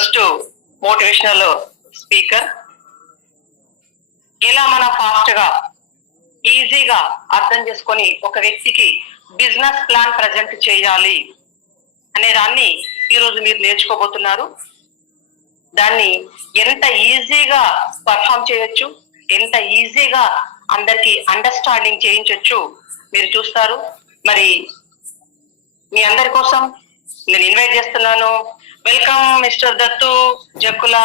Best motivational speaker. ఎలా మనం fast గా ఈజీగా అర్థం చేసుకొని ఒక వ్యక్తికి బిజినెస్ ప్లాన్ ప్రజెంట్ చేయాలి అనే దాన్ని ఈరోజు మీరు నేర్చుకోబోతున్నారు. దాన్ని ఎంత ఈజీగా పర్ఫామ్ చేయొచ్చు, ఎంత ఈజీగా అందరికి అండర్స్టాండింగ్ చేయించవచ్చు మీరు చూస్తారు. మరి మీ అందరి కోసం నేను ఇన్వైట్ చేస్తున్నాను. Welcome mister Dattu జక్కులా.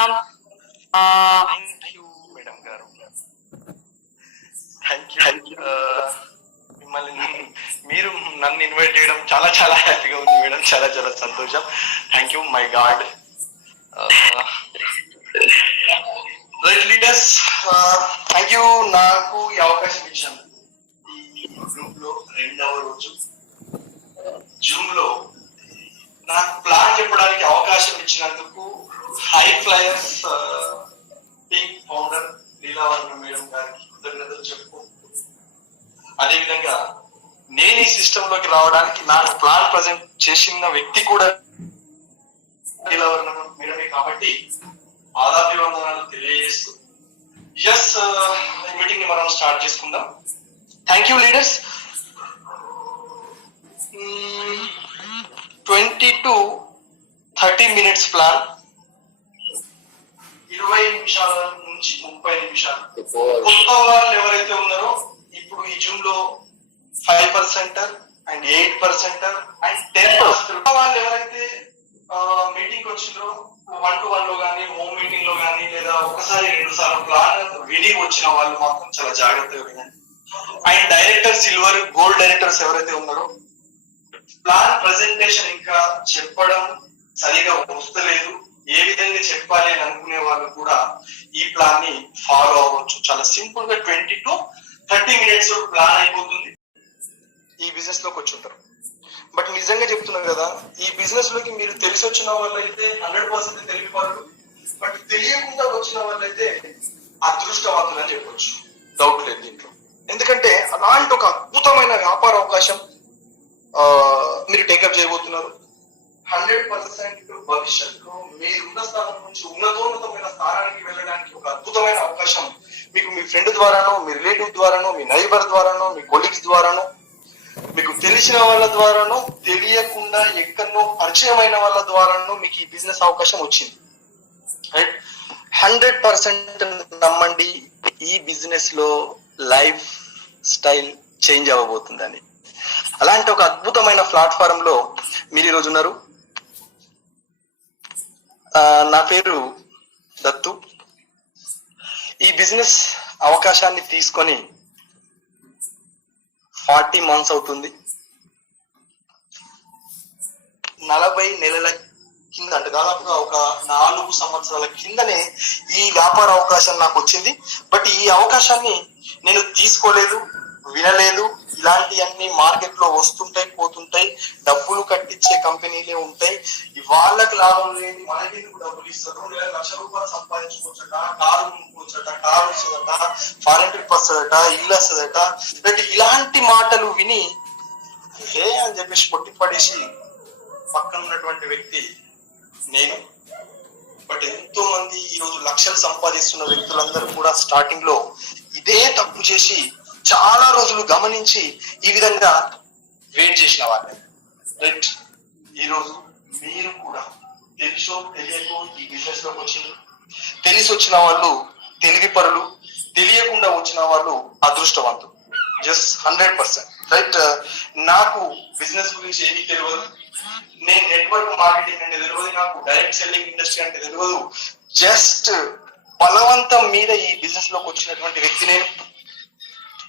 మిమ్మల్ని మీరు నన్ను ఇన్వైట్ చేయడం చాలా చాలా హ్యాపీగా ఉంది మేడం. చాలా చాలా సంతోషం. Thank you my God. Right leaders, thank you నాకు ఈ అవకాశం ఇచ్చాను. ఈ గ్రూప్ లో 2వ రోజు జూమ్ లో నాకు ప్లాన్ చెప్పడానికి అవకాశం ఇచ్చినందుకు high flyers team founder Leelavarna madam గారికి కృతజ్ఞతలు చెప్పుకుంటూ, అదేవిధంగా నేను ఈ సిస్టమ్ లోకి రావడానికి నాకు ప్లాన్ ప్రజెంట్ చేసిన వ్యక్తి కూడా లీలావర్ణ మేడమే కాబట్టి పాదాభివందనాలు తెలియజేస్తూ ఎస్ ఈ మీటింగ్ ని మనం స్టార్ట్ చేసుకుందాం. Thank you leaders. 20 to 30 minutes plan, 20 నిమిషాల నుంచి 30 నిమిషాలు. కొత్త వాళ్ళు ఎవరైతే ఉన్నారో ఇప్పుడు ఈ జూమ్ లో 5% అండ్ 8% అండ్ 10% వాళ్ళు ఎవరైతే మీటింగ్ వచ్చిందో 1-to-1 లో కానీ హోమ్ మీటింగ్ లో కానీ లేదా ఒకసారి 2 సార్లు ప్లాన్ విని వచ్చిన వాళ్ళు మాత్రం చాలా జాగ్రత్తగా వినండి. And director silver gold directors ఎవరైతే ఉన్నారో ప్లాన్ ప్రెజెంటేషన్ ఇంకా చెప్పడం సరిగా వస్తలేదు, ఏ విధంగా చెప్పాలి అని అనుకునే వాళ్ళు కూడా ఈ ప్లాన్ ని ఫాలో అవ్వచ్చు. చాలా సింపుల్ గా 20 to 30 minutes ప్లాన్ అయిపోతుంది. ఈ బిజినెస్ లోకి వచ్చి ఉంటారు. బట్ నిజంగా చెప్తున్నారు కదా, ఈ బిజినెస్ లోకి మీరు తెలిసి వచ్చిన వాళ్ళు అయితే 100% తెలివి వాళ్ళు, బట్ తెలియకుండా వచ్చిన వాళ్ళైతే అదృష్టవంతులు అని చెప్పొచ్చు. డౌట్ లేదు దీంట్లో. ఎందుకంటే అలాంటి ఒక అద్భుతమైన వ్యాపార అవకాశం మీరు టేకప్ చేయబోతున్నారు. 100% భవిష్యత్తులో మీరున్న స్థానం నుంచి ఉన్నతోన్నతమైన స్థానానికి వెళ్ళడానికి ఒక అద్భుతమైన అవకాశం మీకు మీ ఫ్రెండ్ ద్వారానో, మీ రిలేటివ్ ద్వారానో, మీ నైబర్ ద్వారానో, మీ కొలీగ్స్ ద్వారానో, మీకు తెలిసిన వాళ్ళ ద్వారానో, తెలియకుండా ఎక్కడనో పరిచయమైన వాళ్ళ ద్వారానో మీకు ఈ బిజినెస్ అవకాశం వచ్చింది. రైట్? 100% నమ్మండి, ఈ బిజినెస్ లో లైఫ్ స్టైల్ చేంజ్ అవ్వబోతుందని. అలాంటి ఒక అద్భుతమైన ప్లాట్ఫారం లో మీరు ఈరోజు ఉన్నారు. నా పేరు దత్తు. ఈ బిజినెస్ అవకాశాన్ని తీసుకొని 40 months అవుతుంది. 40 నెలల కింద, అంటే దాదాపుగా ఒక 4 సంవత్సరాల కిందనే ఈ వ్యాపార అవకాశం నాకు వచ్చింది. బట్ ఈ అవకాశాన్ని నేను తీసుకోలేదు, వినలేదు. ఇలాంటి అన్ని మార్కెట్ లో వస్తుంటాయి, పోతుంటాయి, డబ్బులు కట్టించే కంపెనీలే ఉంటాయి. వాళ్ళకి లాభం లేని మనకి డబ్బులు ఇస్తారు, ₹1,00,000 సంపాదించుకోవచ్చట, కారు కొనుక్కోవచ్చట, కారు వస్తుందట, ఫారెన్ ట్రిప్ వస్తుందట, ఇల్లు వస్తుందట. ఇలాంటి మాటలు విని ఏ అని చెప్పేసి కొట్టి పడేసి పక్కన ఉన్నటువంటి వ్యక్తి నేను. బట్ ఎంతో మంది ఈ రోజు లక్షలు సంపాదిస్తున్న వ్యక్తులందరూ కూడా స్టార్టింగ్ లో ఇదే తప్పు చేసి చాలా రోజులు గమనించి ఈ విధంగా వెయిట్ చేసిన వాళ్ళే. రైట్? ఈరోజు మీరు కూడా తెలుసో తెలియకో ఈ బిజినెస్ లోకి వచ్చింది. తెలిసి వచ్చిన వాళ్ళు తెలివి పరులు, తెలియకుండా వచ్చిన వాళ్ళు అదృష్టవంతులు. జస్ట్ 100%. రైట్? నాకు బిజినెస్ గురించి ఏమీ తెలియదు, నేను నెట్వర్క్ మార్కెటింగ్ అంటే తెలియదు, నాకు డైరెక్ట్ సెల్లింగ్ ఇండస్ట్రీ అంటే తెలియదు. జస్ట్ బలవంతం మీద ఈ బిజినెస్ లోకి వచ్చినటువంటి వ్యక్తి నేను.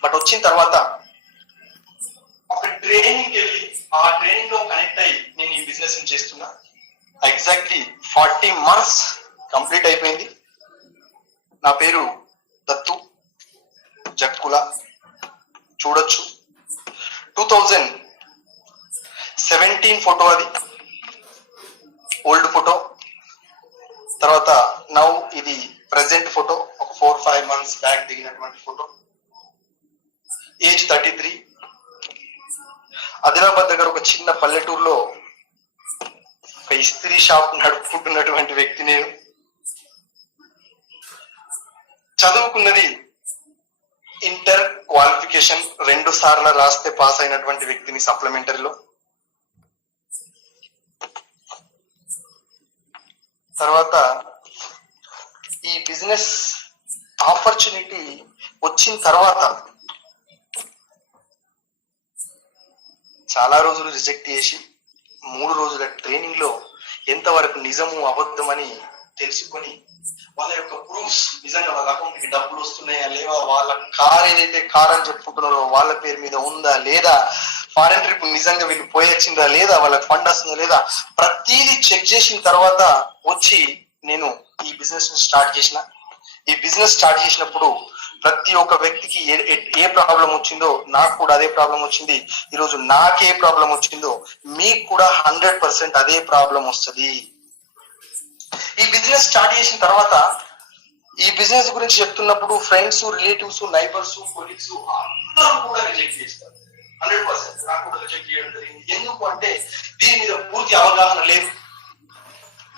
బట్ వచ్చిన తర్వాత ఒక ట్రైనింగ్ వెళ్ళి ఆ ట్రైనింగ్ లో కనెక్ట్ అయ్యి నేను ఈ బిజినెస్ చేస్తున్నా. ఎగ్జాక్ట్లీ 40 months కంప్లీట్ అయిపోయింది. నా పేరు దత్తు జక్కుల. చూడొచ్చు 2017 ఫోటో, అది ఓల్డ్ ఫోటో. తర్వాత నౌ ఇది ప్రెసెంట్ ఫోటో, ఒక 4-5 months బ్యాక్ దిగినటువంటి ఫోటో. ఏజ్ 33. ఆదిలాబాద్ దగ్గర ఒక చిన్న పల్లెటూరులో ఒక ఇస్త్రీ షాప్ నడుపుకుంటున్నటువంటి వ్యక్తి నేను. చదువుకున్నది ఇంటర్ క్వాలిఫికేషన్ 2 సార్లు రాస్తే పాస్ అయినటువంటి వ్యక్తిని సప్లిమెంటరీలో. తర్వాత ఈ బిజినెస్ ఆపర్చునిటీ వచ్చిన తర్వాత చాలా రోజులు రిజెక్ట్ చేసి 3 రోజుల ట్రైనింగ్ లో ఎంతవరకు నిజము అబద్ధమని తెలుసుకొని వాళ్ళ యొక్క ప్రూఫ్స్, నిజంగా వాళ్ళ అకౌంట్ కి డబ్బులు వస్తున్నాయా లేవా, వాళ్ళ కార్ ఏదైతే కార్ అని చెప్పుకుంటున్నారో వాళ్ళ పేరు మీద ఉందా లేదా, ఫారెన్ ట్రిప్ నిజంగా వీళ్ళు పోయొచ్చిందా లేదా, వాళ్ళకి ఫండ్ వస్తుందా లేదా, ప్రతిదీ చెక్ చేసిన తర్వాత వచ్చి నేను ఈ బిజినెస్ స్టార్ట్ చేసిన. ఈ బిజినెస్ స్టార్ట్ చేసినప్పుడు ప్రతి ఒక్క వ్యక్తికి ఏ ప్రాబ్లం వచ్చిందో నాకు కూడా అదే ప్రాబ్లం వచ్చింది. ఈరోజు నాకే ప్రాబ్లం వచ్చిందో మీకు కూడా 100% అదే ప్రాబ్లం వస్తుంది. ఈ బిజినెస్ స్టార్ట్ చేసిన తర్వాత ఈ బిజినెస్ గురించి చెప్తున్నప్పుడు ఫ్రెండ్స్, రిలేటివ్స్, నైబర్స్, కొలీగ్స్ అందరూ కూడా రిజెక్ట్ చేస్తారు. 100% నాకు కూడా రిజెక్ట్ చేయడం జరిగింది. ఎందుకు అంటే దీని మీద పూర్తి అవగాహన లేదు.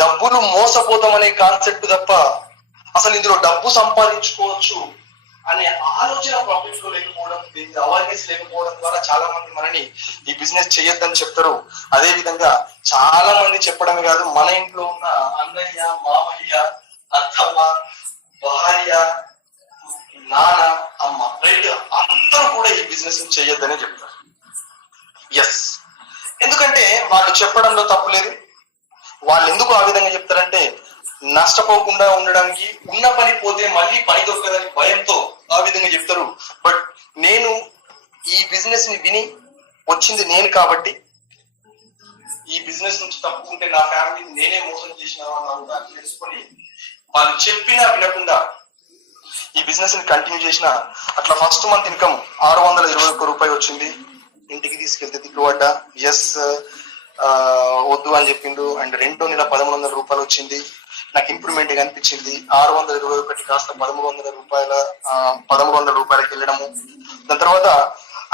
డబ్బులు మోసపోతామనే కాన్సెప్ట్ తప్ప అసలు ఇందులో డబ్బు సంపాదించుకోవచ్చు అనే ఆలోచన పబ్లిక్ లో లేకపోవడం, దీనికి అవేర్నెస్ లేకపోవడం ద్వారా చాలా మంది మనని ఈ బిజినెస్ చేయొద్దని చెప్తారు. అదే విధంగా చాలా మంది చెప్పడమే కాదు, మన ఇంట్లో ఉన్న అన్నయ్య, మామయ్య, అత్తమ్మ, భార్య, నాన్న, అమ్మ, రైట్, అందరూ కూడా ఈ బిజినెస్ చేయొద్దనే చెప్తారు. ఎస్, ఎందుకంటే వాళ్ళు చెప్పడంలో తప్పు లేదు. వాళ్ళు ఎందుకు ఆ విధంగా చెప్తారంటే నష్టపోకుండా ఉండడానికి, ఉన్న పని పోతే మళ్ళీ పని దొరకదని భయంతో ఆ విధంగా చెప్తారు. బట్ నేను ఈ బిజినెస్ ని విని వచ్చింది నేను కాబట్టి ఈ బిజినెస్ నుంచి తప్పుకుంటే నా ఫ్యామిలీని నేనే మోసం చేసిన తెలుసుకొని వాళ్ళు చెప్పినా వినకుండా ఈ బిజినెస్ ని కంటిన్యూ చేసిన. అట్లా ఫస్ట్ మంత్ ఇన్కమ్ 621 రూపాయలు వచ్చింది. ఇంటికి తీసుకెళ్తే తిరుగుబడ్డా, ఎస్ వద్దు అని చెప్పిండు. అండ్ 2వ నెల 1100 రూపాయలు వచ్చింది. నాకు ఇంప్రూవ్మెంట్ కనిపించింది. 621 కాస్త 1300 రూపాయలకి వెళ్ళడము. దాని తర్వాత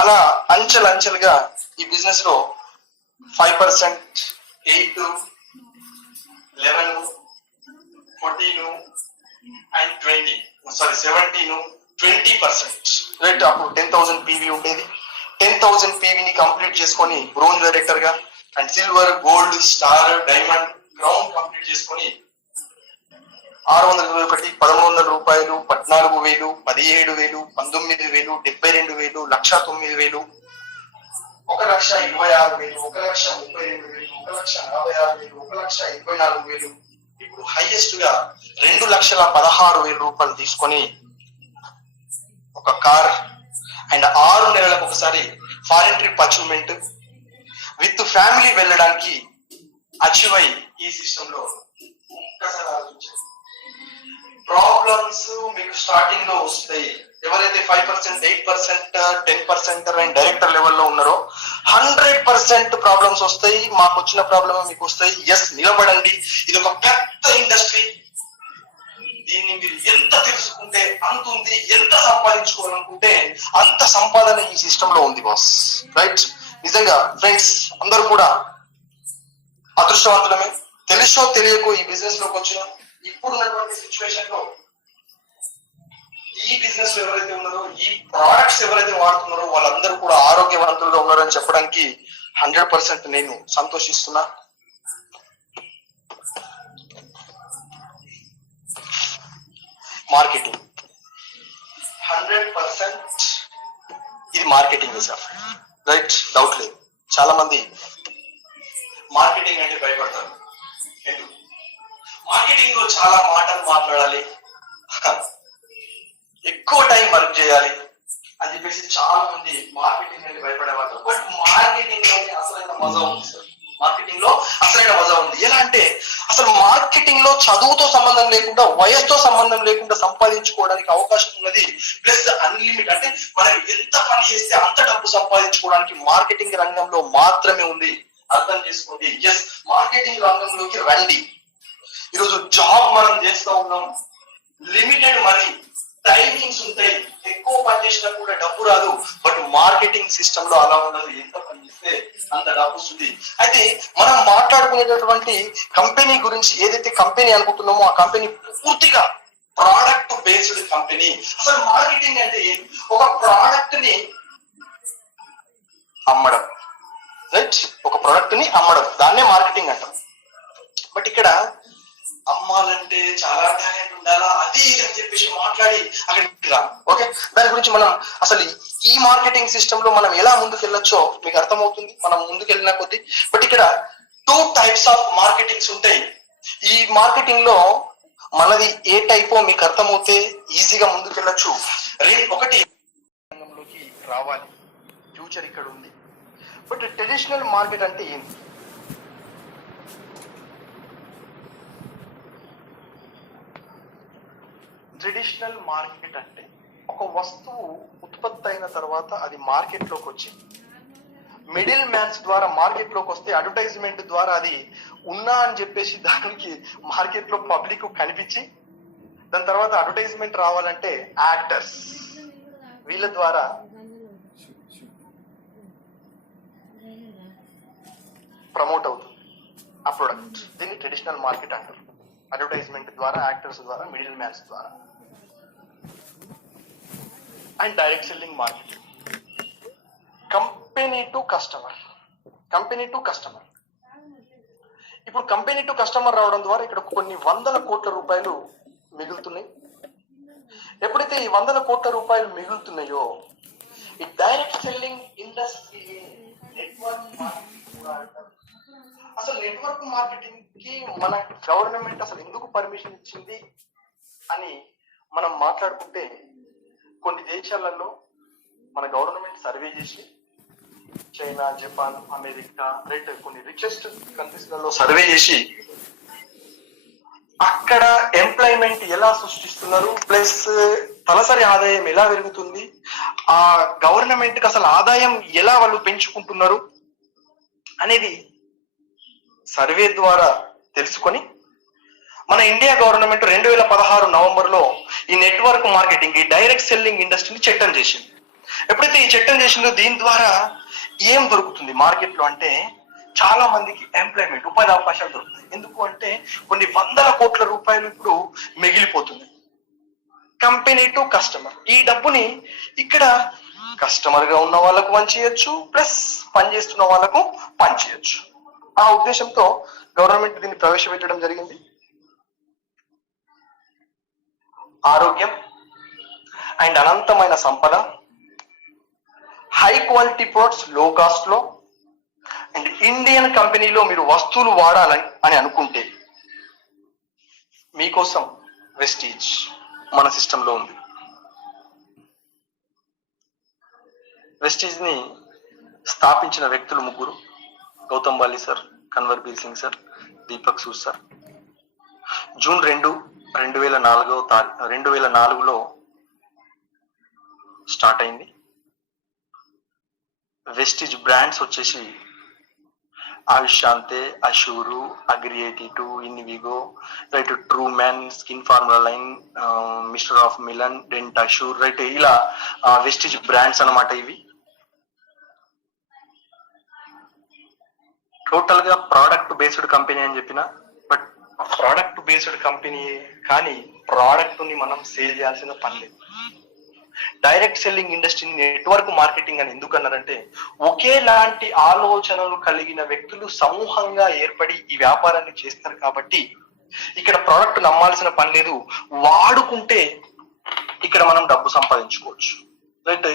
అలా అంచెలుగా ఈ బిజినెస్ లో 5%, 8, 11, 14 అండ్ 17, 20%. రైట్, అప్పుడు 10,000 పీవీ ఉండేది. 10,000 పీవీని కంప్లీట్ చేసుకొని బ్రోంజ్ డైరెక్టర్ గా and silver, gold, star, diamond, crown complete చేసుకొని 621, 1,300 రూపాయలు, 14,000, 17,000, 19,000, 72,000, 1,09,000, 1,26,000, 1,32,000, 1,46,000, 1,24,000. ఇప్పుడు హైయెస్ట్ గా 2,16,000 రూపాయలు తీసుకొని ఒక కార్ అండ్ 6 నెలలకు ఒకసారి foreign trip achievement with family వెళ్ళడానికి అచీవ్ అయ్యి ఈ సిస్టమ్ లో ఒక్కసారి ఆలోచించారు. ప్రాబ్లమ్స్ మీకు స్టార్టింగ్ లో వస్తాయి. ఎవరైతే 5%, 8%, 10% అండ్ డైరెక్టర్ లెవెల్లో ఉన్నారో 100% ప్రాబ్లమ్స్ వస్తాయి. మాకు వచ్చిన ప్రాబ్లమ్ మీకు వస్తాయి. ఎస్, నిలబడండి. ఇది ఒక పెద్ద ఇండస్ట్రీ. దీన్ని మీరు ఎంత తెలుసుకుంటే అంత ఉంది, ఎంత సంపాదించుకోవాలనుకుంటే అంత సంపాదన ఈ సిస్టమ్ లో ఉంది బాస్. రైట్, నిజంగా ఫ్రెండ్స్ అందరూ కూడా అదృష్టవంతులమే. తెలుసో తెలియకో ఈ బిజినెస్ లోకి వచ్చిన ఇప్పుడున్నటువంటి సిచ్యువేషన్ లో ఈ బిజినెస్ లో ఎవరైతే ఉన్నారో, ఈ ప్రొడక్ట్స్ ఎవరైతే వాడుతున్నారో వాళ్ళందరూ కూడా ఆరోగ్యవంతులుగా ఉన్నారని చెప్పడానికి 100% నేను సంతోషిస్తున్నా. మార్కెటింగ్ 100% ఇది మార్కెటింగ్ సార్. రైట్, డౌట్ లేదు. చాలా మంది మార్కెటింగ్ అంటే భయపడతారు. ఎందుకు? మార్కెటింగ్ లో చాలా మాటలు మాట్లాడాలి, ఎక్కువ టైం వర్క్ చేయాలి అని చెప్పేసి చాలా మంది మార్కెటింగ్ అంటే భయపడేవాళ్ళు. బట్ మార్కెటింగ్ లో అసలైన మజా ఉంది సార్. మార్కెటింగ్ లో అసలైన మజా ఉంది. ఎలా అంటే అసలు మార్కెటింగ్ లో చదువుతో సంబంధం లేకుండా, వయసుతో సంబంధం లేకుండా సంపాదించుకోవడానికి అవకాశం ఉన్నది. ప్లస్ అన్లిమిట్, అంటే మనం ఎంత పని చేస్తే అంత డబ్బు సంపాదించుకోవడానికి మార్కెటింగ్ రంగంలో మాత్రమే ఉంది. అర్థం చేసుకోండి. ఎస్, మార్కెటింగ్ రంగంలోకి రండి. ఈరోజు జాబ్ మనం చేస్తూ ఉన్నాం, లిమిటెడ్ మనీ, టైమింగ్స్ ఉంటాయి. ఎక్కువ పని చేసినా కూడా డబ్బు రాదు. బట్ మార్కెటింగ్ సిస్టమ్ లో అలా ఉండదు. ఎంత పనిచేస్తే అంత డబ్బు వస్తుంది. అయితే మనం మాట్లాడుకునేటటువంటి కంపెనీ గురించి ఏదైతే కంపెనీ అనుకుంటున్నామో ఆ కంపెనీ పూర్తిగా ప్రోడక్ట్ బేస్డ్ కంపెనీ. అసలు మార్కెటింగ్ అంటే ఒక ప్రోడక్ట్ ని అమ్మడం, రైట్? ఒక ప్రోడక్ట్ ని అమ్మడం, దాన్నే మార్కెటింగ్ అంటాం. బట్ ఇక్కడ అమ్మాలంటే చాలా టాలెంట్ ఉండాలా, అది ఇది అని చెప్పేసి మాట్లాడి అక్కడికి రా. ఓకే, దాని గురించి మనం అసలు ఈ మార్కెటింగ్ సిస్టమ్ లో మనం ఎలా ముందుకు వెళ్ళొచ్చో మీకు అర్థమవుతుంది మనం ముందుకు వెళ్ళిన కొద్దీ. బట్ ఇక్కడ 2 టైప్స్ ఆఫ్ మార్కెటింగ్స్ ఉంటాయి. ఈ మార్కెటింగ్ లో మనది ఏ టైపో మీకు అర్థమవుతే ఈజీగా ముందుకు వెళ్ళొచ్చు. ఒకటి రంగంలోకి రావాలి, ఫ్యూచర్ ఇక్కడ ఉంది. బట్ ట్రెడిషనల్ మార్కెట్ అంటే ఏంటి? ట్రెడిషనల్ మార్కెట్ అంటే ఒక వస్తువు ఉత్పత్తి అయిన తర్వాత అది మార్కెట్ లోకి వచ్చి మిడిల్ మ్యాన్స్ ద్వారా మార్కెట్ లోకి వస్తే అడ్వర్టైజ్మెంట్ ద్వారా అది ఉన్నా అని చెప్పేసి దానికి మార్కెట్ లో పబ్లిక్ కనిపించి దాని తర్వాత అడ్వర్టైజ్మెంట్ రావాలంటే యాక్టర్స్ వీళ్ళ ద్వారా ప్రమోట్ అవుతుంది ఆ ప్రొడక్ట్. దీన్ని ట్రెడిషనల్ మార్కెట్ అంటారు. అడ్వర్టైజ్మెంట్ ద్వారా, యాక్టర్స్ ద్వారా, మిడిల్ మ్యాన్స్ ద్వారా. And direct selling marketing, company to customer. Company to customer. ఇప్పుడు కంపెనీ టు కస్టమర్ రావడం ద్వారా ఇక్కడ కొన్ని 100 కోట్ల రూపాయలు మిగులుతున్నాయి. ఎప్పుడైతే ఈ 100 కోట్ల రూపాయలు మిగులుతున్నాయో ఈ direct selling industry network marketing. అసలు నెట్వర్క్ మార్కెటింగ్ కి మన గవర్నమెంట్ అసలు ఎందుకు పర్మిషన్ ఇచ్చింది అని మనం మాట్లాడుకుంటే, కొన్ని దేశాలలో మన గవర్నమెంట్ సర్వే చేసి చైనా, జపాన్, అమెరికా, కొన్ని రిచెస్ట్ కంట్రీస్ లలో సర్వే చేసి అక్కడ ఎంప్లాయ్మెంట్ ఎలా సృష్టిస్తున్నారు, ప్లస్ తలసరి ఆదాయం ఎలా పెరుగుతుంది, ఆ గవర్నమెంట్ కి అసలు ఆదాయం ఎలా వాళ్ళు పెంచుకుంటున్నారు అనేది సర్వే ద్వారా తెలుసుకొని మన ఇండియా గవర్నమెంట్ 2016 నవంబర్ లో ఈ నెట్వర్క్ మార్కెటింగ్, ఈ డైరెక్ట్ సెల్లింగ్ ఇండస్ట్రీని చట్టం చేసింది. ఎప్పుడైతే ఈ చట్టం చేసిందో దీని ద్వారా ఏం దొరుకుతుంది మార్కెట్ లో అంటే, చాలా మందికి ఎంప్లాయ్మెంట్, ఉపాధి అవకాశాలు దొరుకుతాయి. ఎందుకు అంటే కొన్ని 100 కోట్ల రూపాయలు ఇప్పుడు మిగిలిపోతుంది. Company to customer. ఈ డబ్బుని ఇక్కడ కస్టమర్ గా ఉన్న వాళ్ళకు పనిచేయచ్చు, ప్లస్ పనిచేస్తున్న వాళ్ళకు పనిచేయచ్చు. ఆ ఉద్దేశంతో గవర్నమెంట్ దీన్ని ప్రవేశపెట్టడం జరిగింది. ఆరోగ్యం అండ్ అనంతమైన సంపద, హై క్వాలిటీ ప్రొడక్ట్స్ లో కాస్ట్ లో, అండ్ ఇండియన్ కంపెనీలో మీరు వస్తువులు వాడాలని అని అనుకుంటే మీకోసం వెస్టీజ్ మన సిస్టంలో ఉంది. వెస్టీజ్ ని స్థాపించిన వ్యక్తులు 3: Gautam Bali sir, Kanwar Bir Singh sir, Deepak Sood sir. June 2, 2004లో స్టార్ట్ అయింది. వెస్టీజ్ బ్రాండ్స్ వచ్చేసి ఆయుషాంతే, assure, agri 82, Invigo, right, true man, skin formula line, mister of Milan, dent assure, right, ఇలా వెస్టీజ్ బ్రాండ్స్ అన్నమాట ఇవి. టోటల్ గా ప్రోడక్ట్ బేస్డ్ కంపెనీ అని చెప్పిన, బట్ ప్రోడక్ట్ బేస్డ్ కంపెనీ కానీ ప్రోడక్ట్ ని మనం సేల్ చేయాల్సిన పని లేదు. డైరెక్ట్ సెల్లింగ్ ఇండస్ట్రీని నెట్వర్క్ మార్కెటింగ్ అని ఎందుకు అన్నారంటే, ఒకేలాంటి ఆలోచనలు కలిగిన వ్యక్తులు సమూహంగా ఏర్పడి ఈ వ్యాపారాన్ని చేస్తారు కాబట్టి ఇక్కడ ప్రోడక్ట్ నమ్మాల్సిన పని లేదు, వాడుకుంటే ఇక్కడ మనం డబ్బు సంపాదించుకోవచ్చు. రైట్,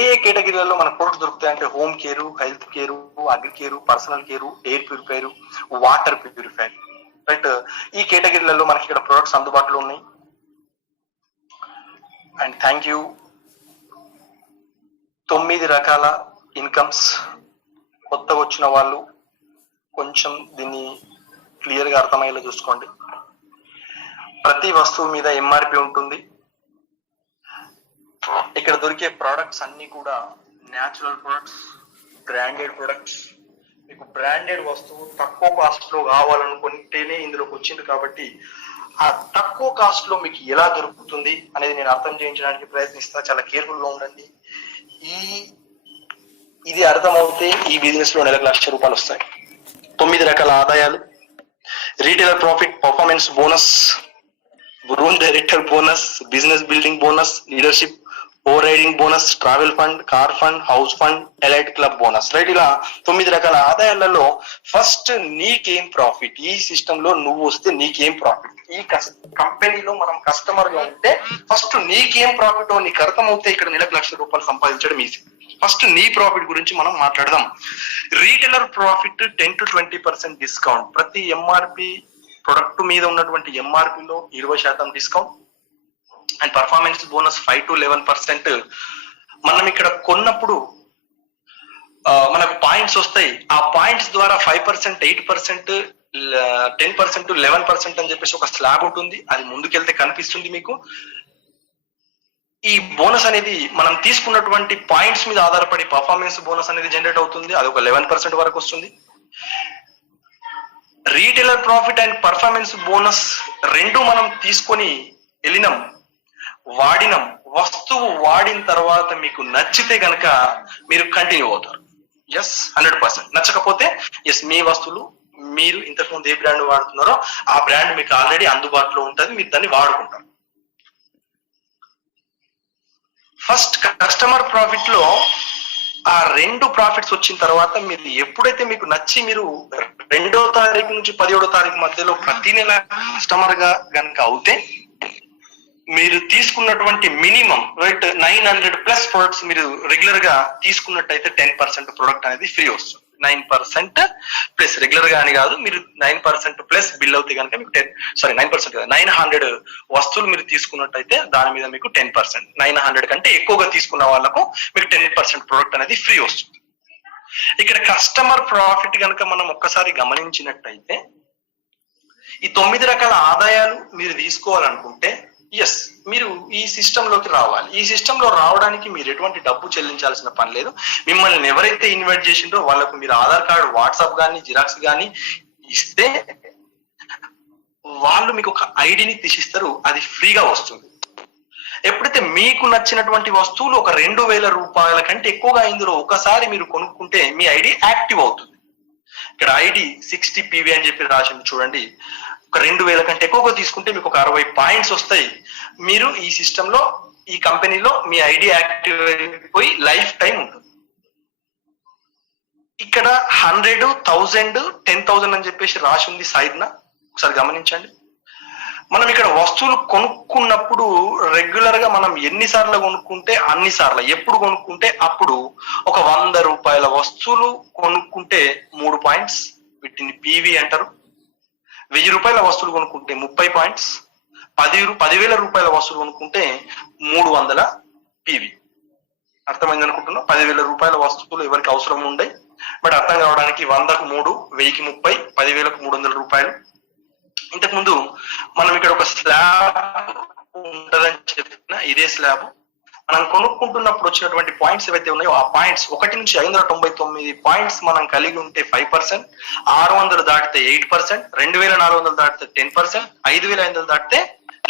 ఏ కేటగిరీలలో మన ప్రొడక్ట్స్ దొరుకుతాయంటే home care, health care, agri care, personal care, air purifier, water purifier, right, ఈ కేటగిరీలలో మనకి ఇక్కడ ప్రొడక్ట్స్ అందుబాటులో ఉన్నాయి. And thank you. 9 రకాల ఇన్కమ్స్. కొత్తగా వచ్చిన వాళ్ళు కొంచెం దీన్ని క్లియర్ గా అర్థమయ్యేలా చూసుకోండి. ప్రతి వస్తువు మీద ఎంఆర్పి ఉంటుంది. ఇక్కడ దొరికే ప్రొడక్ట్స్ అన్ని కూడా న్యాచురల్ ప్రొడక్ట్స్, బ్రాండెడ్ ప్రొడక్ట్స్. మీకు బ్రాండెడ్ వస్తువు తక్కువ కాస్ట్ లో కావాలనుకుంటేనే ఇందులోకి వచ్చింది కాబట్టి ఆ తక్కువ కాస్ట్ లో మీకు ఎలా దొరుకుతుంది అనేది నేను అర్థం చేయించడానికి ప్రయత్నిస్తా. చాలా కేర్ఫుల్ గా ఉండండి. ఇది అర్థమవుతే ఈ బిజినెస్ లో నెలకు ₹1,00,000 వస్తాయి. 9 రకాల ఆదాయాలు: retailer profit, performance bonus, room director bonus, business building bonus, leadership over riding bonus, travel fund, car fund, house fund, elite club bonus. Right, ఇలా 9 రకాల ఆదాయాలలో ఫస్ట్ నీకేం ప్రాఫిట్, ఈ సిస్టమ్ లో నువ్వు వస్తే నీకేం ప్రాఫిట్, ఈ కంపెనీలో మనం కస్టమర్ గా ఉంటే ఫస్ట్ నీకేం ప్రాఫిట్ నీకు అర్థమవుతే ఇక్కడ నెలకు ₹1,00,000 సంపాదించడం ఈజీ. ఫస్ట్ నీ ప్రాఫిట్ గురించి మనం మాట్లాడదాం. Retailer profit 10 to 20% discount. ప్రతి ఎంఆర్పి ప్రొడక్ట్ మీద ఉన్నటువంటి ఎంఆర్పిలో 20% discount. And performance bonus 5 to 11%. మనం ఇక్కడ కొన్నప్పుడు మనకు పాయింట్స్ వస్తాయి. ఆ పాయింట్స్ ద్వారా 5%, 8%, 10%, 11% అని చెప్పేసి ఒక స్లాబ్ ఉంటుంది. అది ముందుకెళ్తే కనిపిస్తుంది మీకు. ఈ బోనస్ అనేది మనం తీసుకున్నటువంటి పాయింట్స్ మీద ఆధారపడి పర్ఫార్మెన్స్ బోనస్ అనేది జనరేట్ అవుతుంది. అది ఒక 11% వరకు వస్తుంది. Retailer profit and performance bonus రెండు మనం తీసుకొని వెళ్ళినాం, వాడినాం. వస్తువు వాడిన తర్వాత మీకు నచ్చితే గనక మీరు కంటిన్యూ అవుతారు. ఎస్, 100%. నచ్చకపోతే ఎస్, మీ వస్తువులు మీరు ఇంతకుముందు ఏ బ్రాండ్ వాడుతున్నారో ఆ బ్రాండ్ మీకు ఆల్రెడీ అందుబాటులో ఉంటుంది, మీరు దాన్ని వాడుకుంటారు. ఫస్ట్ కస్టమర్ ప్రాఫిట్ లో ఆ 2 ప్రాఫిట్స్ వచ్చిన తర్వాత మీరు ఎప్పుడైతే మీకు నచ్చి మీరు 2వ తారీఖు నుంచి 17వ తారీఖు మధ్యలో ప్రతి నెల కస్టమర్ గా గనక అవుతే మీరు తీసుకున్నటువంటి మినిమం రైట్ 900+ ప్రొడక్ట్స్ మీరు రెగ్యులర్ గా తీసుకున్నట్టయితే 10% ప్రొడక్ట్ అనేది ఫ్రీ వస్తుంది. 9% ప్లస్ రెగ్యులర్ గా అని కాదు, మీరు 9% ప్లస్ బిల్ అవుతే కనుక మీకు 9% కదా, 900 వస్తువులు మీరు తీసుకున్నట్టయితే దాని మీద మీకు 10%, 900 కంటే ఎక్కువగా తీసుకున్న వాళ్ళకు మీకు 10% ప్రొడక్ట్ అనేది ఫ్రీ వస్తుంది. ఇక్కడ కస్టమర్ ప్రాఫిట్ కనుక మనం ఒక్కసారి గమనించినట్టయితే ఈ 9 రకాల ఆదాయాలు మీరు తీసుకోవాలనుకుంటే ఎస్, మీరు ఈ సిస్టమ్ లోకి రావాలి. ఈ సిస్టమ్ లో రావడానికి మీరు ఎటువంటి డబ్బు చెల్లించాల్సిన పని లేదు. మిమ్మల్ని ఎవరైతే ఇన్వైట్ చేసిండ్రో వాళ్ళకు మీరు ఆధార్ కార్డు, వాట్సాప్ కానీ, జిరాక్స్ కానీ ఇస్తే వాళ్ళు మీకు ఒక ఐడిని తీసిస్తారు, అది ఫ్రీగా వస్తుంది. ఎప్పుడైతే మీకు నచ్చినటువంటి వస్తువులు ఒక ₹2,000 కంటే ఎక్కువగా ఇందులో ఒకసారి మీరు కొనుక్కుంటే మీ ఐడి యాక్టివ్ అవుతుంది. ఇక్కడ ఐడి 60 PV అని చెప్పి రాసింది చూడండి. ఒక 2,000 కంటే ఎక్కువగా తీసుకుంటే మీకు ఒక 60 పాయింట్స్ వస్తాయి. మీరు ఈ సిస్టమ్ లో, ఈ కంపెనీలో మీ ఐడి యాక్టివ్ అయిపోయి లైఫ్ టైం ఉంటుంది. ఇక్కడ 100, 1000, 10,000 అని చెప్పేసి రాసి ఉంది సైడ్న, ఒకసారి గమనించండి. మనం ఇక్కడ వస్తువులు కొనుక్కున్నప్పుడు రెగ్యులర్ గా మనం ఎన్నిసార్లు కొనుక్కుంటే అన్నిసార్లు, ఎప్పుడు కొనుక్కుంటే అప్పుడు ఒక ₹100 వస్తువులు కొనుక్కుంటే 3 పాయింట్స్, వీటిని పీవీ అంటారు. ₹1,000 వస్తువులు కొనుక్కుంటే 30 పాయింట్స్, ₹10,000 వస్తువులు కొనుక్కుంటే 300 పీవీ. అర్థమైంది అనుకుంటున్నా. ₹10,000 వస్తువులు ఎవరికి అవసరం ఉండే, బట్ అర్థం కావడానికి 100కు 3, 1000కి 30, 10,000కు ₹300. ఇంతకుముందు మనం ఇక్కడ ఒక స్లాబ్ ఉంటదని చెప్పిన, ఇదే స్లాబ్ మనం కొనుక్కుంటున్నప్పుడు వచ్చినటువంటి పాయింట్స్ ఏవైతే ఉన్నాయో ఆ పాయింట్స్ 1 నుంచి 599 పాయింట్స్ మనం కలిగి ఉంటే 5%, 600 దాటితే 8%, 2,400 దాటితే 10%, 5,500 దాటితే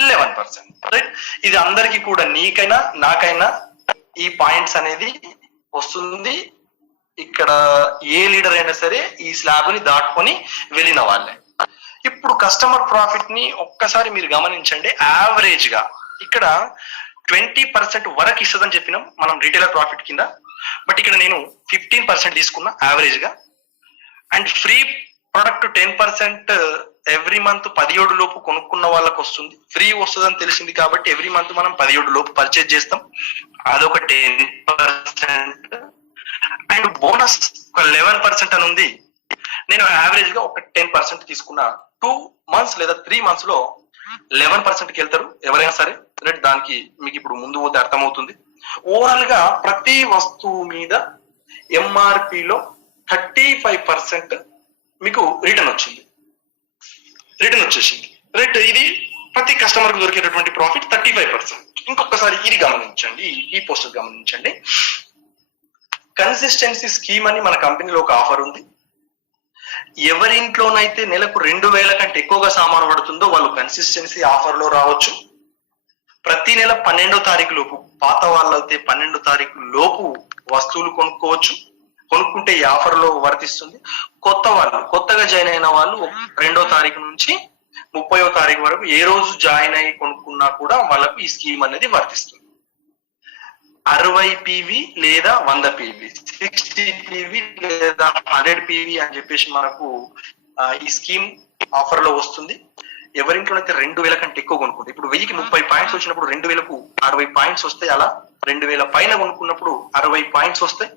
11%. రైట్, ఇది అందరికీ కూడా, నీకైనా నాకైనా ఈ పాయింట్స్ అనేది వస్తుంది. ఇక్కడ ఏ లీడర్ అయినా సరే ఈ స్లాబ్ ని దాటుకొని వెళ్ళిన వాళ్ళే. ఇప్పుడు కస్టమర్ ప్రాఫిట్ ని ఒక్కసారి మీరు గమనించండి. యావరేజ్ గా ఇక్కడ 20% వరకు ఇస్తుందని చెప్పినాం మనం రీటైలర్ ప్రాఫిట్ కింద, బట్ ఇక్కడ నేను 15% తీసుకున్నా యావరేజ్ గా. And free product 10% every month 17 లోపు కొనుక్కున్న వాళ్ళకి వస్తుంది. ఫ్రీ వస్తుందని తెలిసింది కాబట్టి ఎవ్రీ మంత్ మనం 17 లోపు పర్చేజ్ చేస్తాం, అదొక 10%. అండ్ బోనస్ ఒక 11% అని ఉంది. నేను యావరేజ్ గా ఒక 10% తీసుకున్నా. 2 months లేదా 3 months లో 11%కి వెళ్తారు ఎవరైనా సరే. రైట్, దానికి మీకు ఇప్పుడు ముందు పోతే అర్థమవుతుంది. ఓవరాల్ గా ప్రతి వస్తువు మీద ఎంఆర్పిలో 35% మీకు రిటర్న్ వచ్చేసింది. రైట్, ఇది ప్రతి కస్టమర్ కు దొరికేటటువంటి ప్రాఫిట్ 35%. ఇంకొకసారి ఇది గమనించండి, ఈ పోస్టర్ గమనించండి. కన్సిస్టెన్సీ స్కీమ్ అని మన కంపెనీలో ఒక ఆఫర్ ఉంది. ఎవరింట్లోనైతే నెలకు 2,000 కంటే ఎక్కువగా సామాను పడుతుందో వాళ్ళు కన్సిస్టెన్సీ ఆఫర్ లో రావచ్చు. ప్రతి నెల 12వ తారీఖు లోపు, పాత వాళ్ళైతే 12వ తారీఖు లోపు వస్తువులు కొనుక్కోవచ్చు. కొనుక్కుంటే ఈ ఆఫర్ లో వర్తిస్తుంది. కొత్త వాళ్ళు, కొత్తగా జాయిన్ అయిన వాళ్ళు 2వ తారీఖు నుంచి 30వ తారీఖు వరకు ఏ రోజు జాయిన్ అయ్యి కొనుక్కున్నా కూడా వాళ్ళకు ఈ స్కీమ్ అనేది వర్తిస్తుంది. 60 PV లేదా 100 PV, 60 PV లేదా 100 PV అని చెప్పేసి మనకు ఈ స్కీమ్ ఆఫర్ లో వస్తుంది. ఎవరింట్లో అయితే 2000 కంటే ఎక్కువ కొనుక్కుంటే, ఇప్పుడు 1000కి 30 పాయింట్స్ వచ్చినప్పుడు 2000కు 60 పాయింట్స్ వస్తాయి. అలా 2000 పైన కొనుక్కున్నప్పుడు 60 పాయింట్స్ వస్తాయి.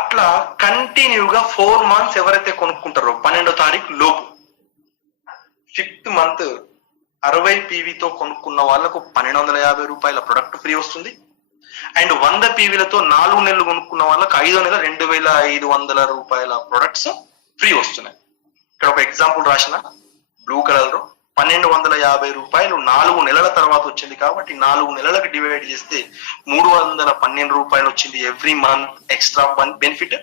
అట్లా కంటిన్యూగా 4 months ఎవరైతే కొనుక్కుంటారో 12వ తారీఖు లోపు, 5th month 60 PVతో కొనుక్కున్న వాళ్ళకు 1250 రూపాయల ప్రొడక్ట్ ఫ్రీ వస్తుంది. అండ్ 100 PVలతో 4 నెలలు కొనుక్కున్న వాళ్ళకు 5వ నెల 2500 రూపాయల ప్రొడక్ట్స్ ఫ్రీ వస్తున్నాయి. ఇక్కడ ఒక ఎగ్జాంపుల్ రాసిన బ్లూ కలర్ లో 1250 రూపాయలు 4 నెలల తర్వాత వచ్చింది కాబట్టి 4 నెలలకు డివైడ్ చేస్తే 312 రూపాయలు వచ్చింది ఎవ్రీ మంత్ ఎక్స్ట్రా బెనిఫిట్.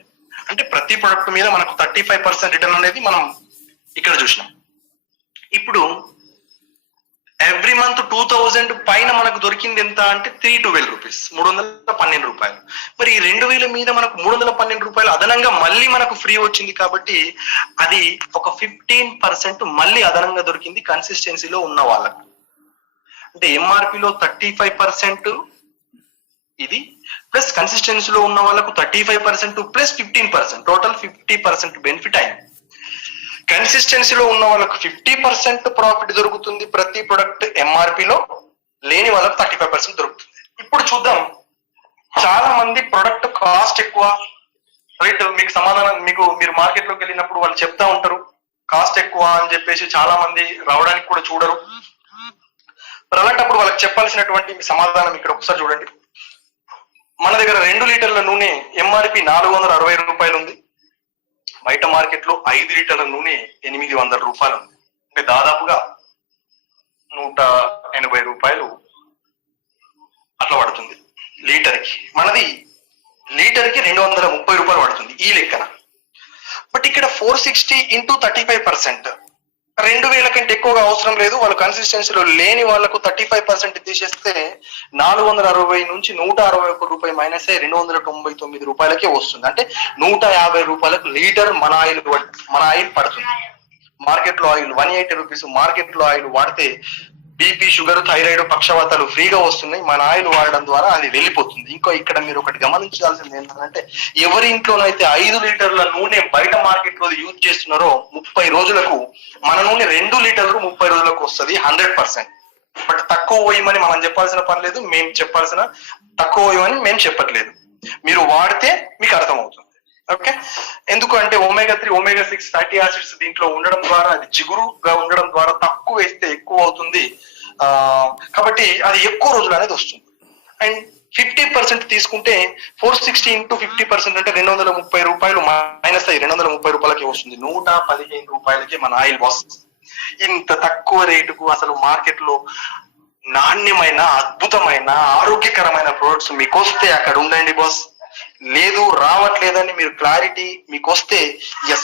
అంటే ప్రతి ప్రొడక్ట్ మీద మనకు 35% రిటర్న్ అనేది మనం ఇక్కడ చూసినాం. ఇప్పుడు ఎవ్రీ మంత్ 2000 పైన మనకు దొరికింది ఎంత అంటే 312 రూపీస్, 312 రూపాయలు. మరి ఈ 2000 మీద మనకు 312 రూపాయలు అదనంగా మళ్ళీ మనకు ఫ్రీ వచ్చింది కాబట్టి అది ఒక 15% మళ్ళీ అదనంగా దొరికింది కన్సిస్టెన్సీలో ఉన్న వాళ్ళకు. అంటే ఎంఆర్పిలో 35% ఇది ప్లస్ కన్సిస్టెన్సీలో ఉన్న వాళ్ళకు 35% ప్లస్ 15%, టోటల్ 50% బెనిఫిట్ అయింది. కన్సిస్టెన్సీలో ఉన్న వాళ్ళకు 50% ప్రాఫిట్ దొరుకుతుంది ప్రతి ప్రొడక్ట్ ఎంఆర్పిలో, లేని వాళ్ళకు 35% దొరుకుతుంది. ఇప్పుడు చూద్దాం, చాలా మంది ప్రొడక్ట్ కాస్ట్ ఎక్కువ, రైట్? మీకు సమాధానం, మీరు మార్కెట్ లోకి వెళ్ళినప్పుడు వాళ్ళు చెప్తా ఉంటారు కాస్ట్ ఎక్కువ అని చెప్పేసి, చాలా మంది రావడానికి కూడా చూడరు. మరి అలాంటప్పుడు వాళ్ళకి చెప్పాల్సినటువంటి సమాధానం ఇక్కడ ఒకసారి చూడండి. మన దగ్గర 2 లీటర్ల నూనె ఎంఆర్పి 460 రూపాయలు ఉంది. బయట మార్కెట్ లో 5 లీటర్ల నూనె 800 రూపాయలు ఉంది. అంటే దాదాపుగా 180 రూపాయలు అట్లా పడుతుంది లీటర్ కి. మనది లీటర్ కి 230 రూపాయలు పడుతుంది ఈ లెక్కన. బట్ ఇక్కడ 460 ఇంటూ 35%, 2000 కంటే ఎక్కువగా అవసరం లేదు. వాళ్ళు కన్సిస్టెన్సీలో లేని వాళ్ళకు 35% తీసేస్తే 460 నుంచి 161 రూపాయి మైనస్ 299 రూపాయలకే వస్తుంది. అంటే 150 రూపాయలకు లీటర్ మన ఆయిల్ పడుతుంది. మార్కెట్ లో ఆయిల్ 180 రూపీస్. మార్కెట్ లో ఆయిల్ వాడితే బీపీ, షుగర్, థైరాయిడ్, పక్షవాతాలు ఫ్రీగా వస్తున్నాయి. మన ఆయిల్ వాడడం ద్వారా అది వెళ్ళిపోతుంది. ఇంకో ఇక్కడ మీరు ఒకటి గమనించాల్సింది ఏంటంటే, ఎవరి ఇంట్లోనైతే 5 లీటర్ల నూనె బయట మార్కెట్ లో యూజ్ చేస్తున్నారో 30 రోజులకు మన నూనె 2 లీటర్లు 30 రోజులకు వస్తుంది 100%. బట్ తక్కువ పోయమని మనం చెప్పాల్సిన పని లేదు, తక్కువ పోయమని మేము చెప్పట్లేదు. మీరు వాడితే మీకు అర్థమవుతుంది. ఓకే, ఎందుకు అంటే omega-3, omega-6 ఫ్యాటీ యాసిడ్స్ దీంట్లో ఉండడం ద్వారా, అది జిగురుగా ఉండడం ద్వారా తక్కువ వేస్తే ఎక్కువ అవుతుంది. కాబట్టి అది ఎక్కువ రోజులు అనేది వస్తుంది. అండ్ 50% తీసుకుంటే 460 ఇంటూ 50% అంటే 230 రూపాయలు మైనస్ అయ్యి 230 రూపాయలకి వస్తుంది. 115 రూపాయలకి మన ఆయిల్ బాస్. ఇంత తక్కువ రేటుకు అసలు మార్కెట్ లో నాణ్యమైన, అద్భుతమైన, ఆరోగ్యకరమైన ప్రొడక్ట్స్ మీకు వస్తే అక్కడ ఉండండి బాస్. లేదు, రావట్లేదని మీరు క్లారిటీ మీకు వస్తే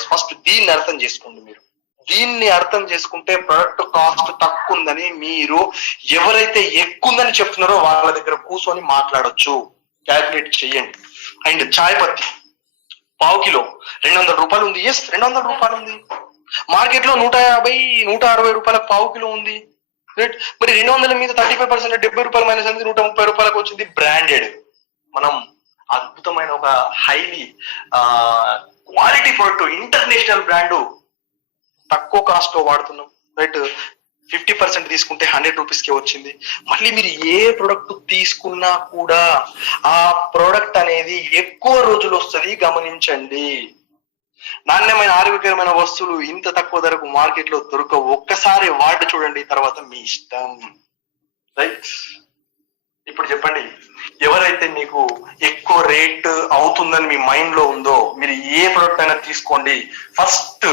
ఫస్ట్ దీన్ని అర్థం చేసుకోండి. మీరు దీన్ని అర్థం చేసుకుంటే ప్రొడక్ట్ కాస్ట్ తక్కువ ఉందని మీరు ఎవరైతే ఎక్కువ ఉందని చెప్తున్నారో వాళ్ళ దగ్గర కూర్చొని మాట్లాడొచ్చు, క్యాల్కులేట్ చేయండి. అండ్ చాయ్ పత్తి పావు కిలో 200 రూపాయలు ఉంది. 200 రూపాయలు ఉంది. మార్కెట్ లో 150, 160 రూపాయల పావు కిలో ఉంది. రైట్? మరి 200 మీద 35% 70 రూపాయలు మైనస్ అనేది 130 రూపాయలకు వచ్చింది. బ్రాండెడ్, మనం అద్భుతమైన ఒక highly quality product, international brand తక్కువ కాస్ట్ లో వాడుతున్నాం. రైట్? 50% తీసుకుంటే 100 రూపీస్ కి వచ్చింది. మళ్ళీ మీరు ఏ ప్రొడక్ట్ తీసుకున్నా కూడా ఆ ప్రొడక్ట్ అనేది ఎక్కువ రోజులు వస్తుంది, గమనించండి. నాణ్యమైన, ఆరోగ్యకరమైన వస్తువులు ఇంత తక్కువ ధరకు మార్కెట్ లో దొరకవు. ఒక్కసారి వాటి చూడండి, తర్వాత మీ ఇష్టం. రైట్? ఇప్పుడు చెప్పండి, ఎవరైతే మీకు ఎక్కువ రేట్ అవుతుందని మీ మైండ్ లో ఉందో, మీరు ఏ ప్రొడక్ట్ అయినా తీసుకోండి. ఫస్ట్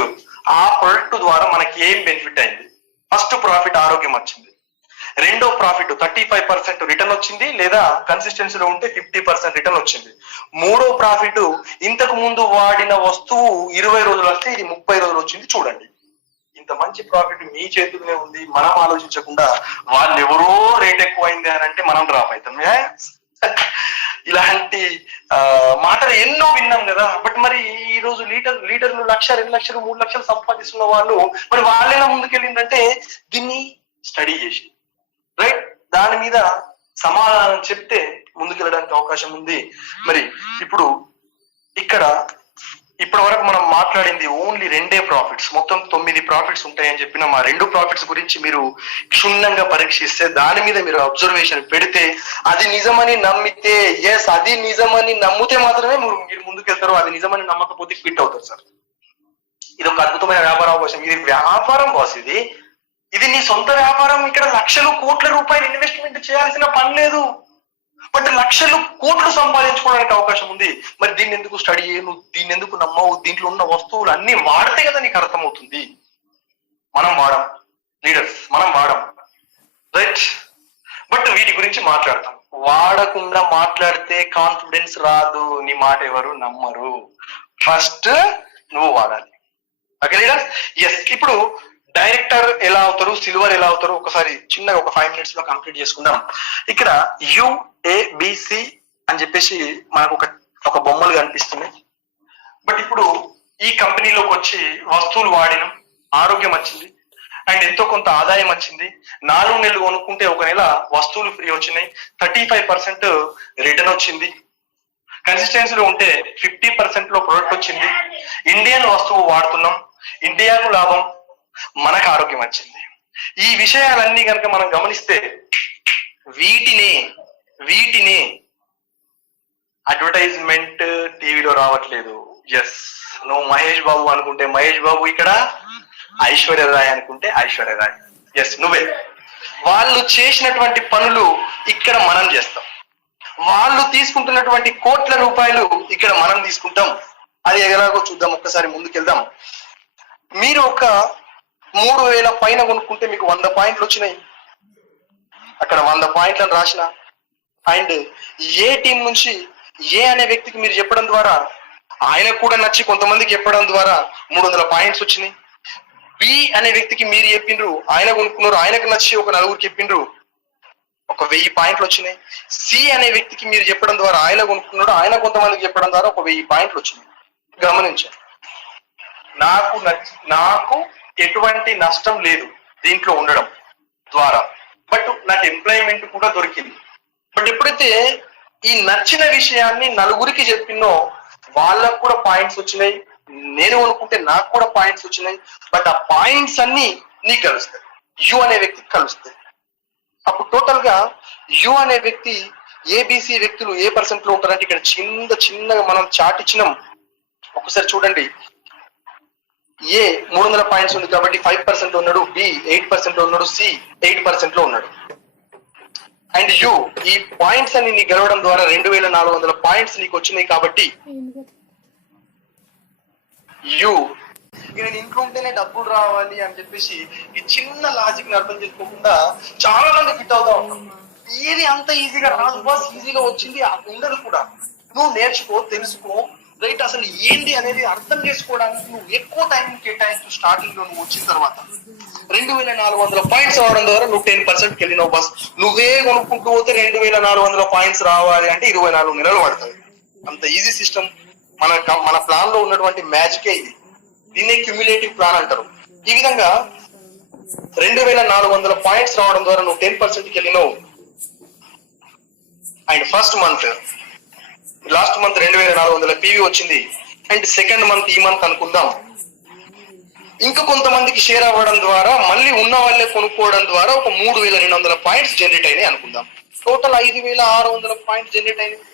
ఆ ప్రొడక్ట్ ద్వారా మనకి ఏం బెనిఫిట్ అయింది? ఫస్ట్ ప్రాఫిట్ ఆరోగ్యం వచ్చింది. రెండో ప్రాఫిట్ 35% రిటర్న్ వచ్చింది, లేదా కన్సిస్టెన్సీలో ఉంటే 50% రిటర్న్ వచ్చింది. మూడో ప్రాఫిట్ ఇంతకు ముందు వాడిన వస్తువు 20 రోజులు వస్తే ఇది 30 రోజులు వచ్చింది. చూడండి, ఇంత ఇంత మంచి ప్రాఫిట్ మీ చేతుల్లోనే ఉంది, మనం ఆలోచించకుండా వాళ్ళు ఎవరో రేట్ ఎక్కువైంది అని అంటే మనం డ్రాప్ అవుతాం. ఇలాంటి మాటలు ఎన్నో విన్నాం కదా. బట్ మరి ఈ రోజు లీడర్లు 1,00,000, 2,00,000, 3,00,000 సంపాదిస్తున్న వాళ్ళు మరి వాళ్ళైనా ముందుకెళ్ళిందంటే దీన్ని స్టడీ చేసి రైట్ దాని మీద సమాధానం చెప్తే ముందుకెళ్ళడానికి అవకాశం ఉంది. మరి ఇప్పుడు ఇక్కడ ఇప్పటి వరకు మనం మాట్లాడింది ఓన్లీ 2 ప్రాఫిట్స్, మొత్తం 9 ప్రాఫిట్స్ ఉంటాయని చెప్పిన మా 2 ప్రాఫిట్స్ గురించి మీరు క్షుణ్ణంగా పరీక్షిస్తే దాని మీద మీరు అబ్జర్వేషన్ పెడితే అది నిజమని నమ్మితే అది నిజమని నమ్మితే మాత్రమే మీరు ముందుకెళ్తారు. అది నిజమని నమ్మకపోతే క్విట్ అవుతారు సార్. ఇది ఒక అద్భుతమైన వ్యాపార అవకాశం. ఇది వ్యాపారం బాస్, ఇది నీ సొంత వ్యాపారం. ఇక్కడ లక్షలు కోట్ల రూపాయలు ఇన్వెస్ట్మెంట్ చేయాల్సిన పని లేదు, బట్ లక్షలు కోట్లు సంపాదించుకోవడానికి అవకాశం ఉంది. మరి దీన్ని ఎందుకు స్టడీ చేయను, దీన్ని ఎందుకు నమ్మవు? దీంట్లో ఉన్న వస్తువులు అన్ని వాడితే కదా నీకు అర్థమవుతుంది. మనం వాడం, లీడర్స్ మనం వాడం రైట్, బట్ వీటి గురించి మాట్లాడతాం. వాడకుండా మాట్లాడితే కాన్ఫిడెన్స్ రాదు, నీ మాట ఎవరు నమ్మరు. ఫస్ట్ నువ్వు వాడాలి. Okay leaders? ఎస్. ఇప్పుడు డైరెక్టర్ ఎలా అవుతారు, సిల్వర్ ఎలా అవుతారు, ఒకసారి చిన్నగా ఒక 5 minutes లో కంప్లీట్ చేసుకుందాం. ఇక్కడ UABC అని చెప్పేసి మనకు ఒక బొమ్మలు కనిపిస్తున్నాయి. బట్ ఇప్పుడు ఈ కంపెనీలోకి వచ్చి వస్తువులు వాడినాం, ఆరోగ్యం వచ్చింది అండ్ ఎంతో కొంత ఆదాయం వచ్చింది. 4 నెలలు కొనుక్కుంటే 1 నెల వస్తువులు ఫ్రీ వచ్చినాయి, 35% రిటర్న్ వచ్చింది. కన్సిస్టెన్సీలో ఉంటే 50% లో ప్రొడక్ట్ వచ్చింది. ఇండియన్ వస్తువు వాడుతున్నాం, ఇండియాకు లాభం, మనకు ఆరోగ్యం వచ్చింది. ఈ విషయాలన్నీ కనుక మనం గమనిస్తే వీటిని అడ్వర్టైజ్మెంట్ టీవీలో రావట్లేదు. ఎస్, నువ్వు మహేష్ బాబు అనుకుంటే మహేష్ బాబు, ఇక్కడ ఐశ్వర్య రాయ్ అనుకుంటే ఐశ్వర్య రాయ్. ఎస్, నువ్వే. వాళ్ళు చేసినటువంటి పనులు ఇక్కడ మనం చేస్తాం, వాళ్ళు తీసుకుంటున్నటువంటి కోట్ల రూపాయలు ఇక్కడ మనం తీసుకుంటాం. అది ఎలాగో చూద్దాం, ఒక్కసారి ముందుకెళ్దాం. మీరు ఒక 3,000 పైన కొనుక్కుంటే మీకు 100 పాయింట్లు వచ్చినాయి. అక్కడ 100 పాయింట్లను రాసిన అండ్ ఏ టీం నుంచి ఏ అనే వ్యక్తికి మీరు చెప్పడం ద్వారా ఆయనకు కూడా నచ్చి కొంతమందికి చెప్పడం ద్వారా 300 పాయింట్స్ వచ్చినాయి. బి అనే వ్యక్తికి మీరు చెప్పిండ్రు, ఆయన కొనుక్కున్నారు, ఆయనకు నచ్చి ఒక 4గురికి చెప్పిండ్రు, ఒక 1000 పాయింట్లు వచ్చినాయి. సి అనే వ్యక్తికి మీరు చెప్పడం ద్వారా ఆయన కొనుక్కున్నాడు, ఆయన కొంతమందికి చెప్పడం ద్వారా ఒక 1000 పాయింట్లు వచ్చినాయి. గమనించండి, నాకు ఎటువంటి నష్టం లేదు దీంట్లో ఉండడం ద్వారా, బట్ నాకు ఎంప్లాయ్మెంట్ కూడా దొరికింది. బట్ ఎప్పుడైతే ఈ నచ్చిన విషయాన్ని 4గురికి చెప్పినో వాళ్ళకు కూడా పాయింట్స్ వచ్చినాయి, నేను అనుకుంటే నాకు కూడా పాయింట్స్ వచ్చినాయి. బట్ ఆ పాయింట్స్ అన్ని నీకు కలుస్తాయి, యు అనే వ్యక్తికి కలుస్తాయి. అప్పుడు టోటల్ గా యు అనే వ్యక్తి ఏబిసి వ్యక్తులు ఏ % లో ఉంటారంటే ఇక్కడ చిన్నగా మనం చార్ట్ ఇచ్చినాం. ఒకసారి చూడండి, ఏ 300 పాయింట్స్ ఉంది కాబట్టి 5% ఉన్నాడు, బి 8% లో ఉన్నాడు, సి 8% లో ఉన్నాడు. అండ్ యు ఈ పాయింట్స్ అన్ని నీకు గెలవడం ద్వారా 2,400 పాయింట్స్ నీకు వచ్చినాయి. కాబట్టి యు నేను ఇంట్లో ఉంటేనే డబ్బులు రావాలి అని చెప్పేసి ఈ చిన్న లాజిక్ ని అర్థం చేసుకోకుండా చాలా మంది ఫిట్ అవుతా ఉంటాం. ఏది అంత ఈజీగా రాదు బాస్, ఈజీగా వచ్చింది ఉండదు కూడా. నువ్వు నేర్చుకో, తెలుసుకో రైట్. అసలు ఏంటి అనేది అర్థం చేసుకోవడానికి నువ్వు ఎక్కువ టైం కేటాయించు. స్టార్టింగ్ లో నువ్వు వచ్చిన తర్వాత 2,400 పాయింట్స్ రావడం ద్వారా నువ్వు 10% వెళ్ళినావు బస్. నువ్వే కొనుక్కుంటూ పోతే 2,400 పాయింట్స్ రావాలి అంటే 24 నెలలు పడుతుంది. అంత ఈజీ సిస్టమ్. మన ప్లాన్ లో ఉన్నటువంటి మ్యాజికే ఇది. దీన్నే క్యుములేటివ్ ప్లాన్ అంటారు. ఈ విధంగా 2,400 పాయింట్స్ రావడం ద్వారా నువ్వు 10% వెళ్ళినావు. And first month, last month 2,400 PV వచ్చింది. అండ్ సెకండ్ మంత్, ఈ మంత్ అనుకుందాం, ఇంకా కొంతమందికి షేర్ అవ్వడం ద్వారా మళ్ళీ ఉన్న వాళ్ళే కొనుక్కోవడం ద్వారా ఒక 3,200 పాయింట్స్ జనరేట్ అయినాయి అనుకుందాం. టోటల్ 5,600 పాయింట్స్ జనరేట్ అయినాయి.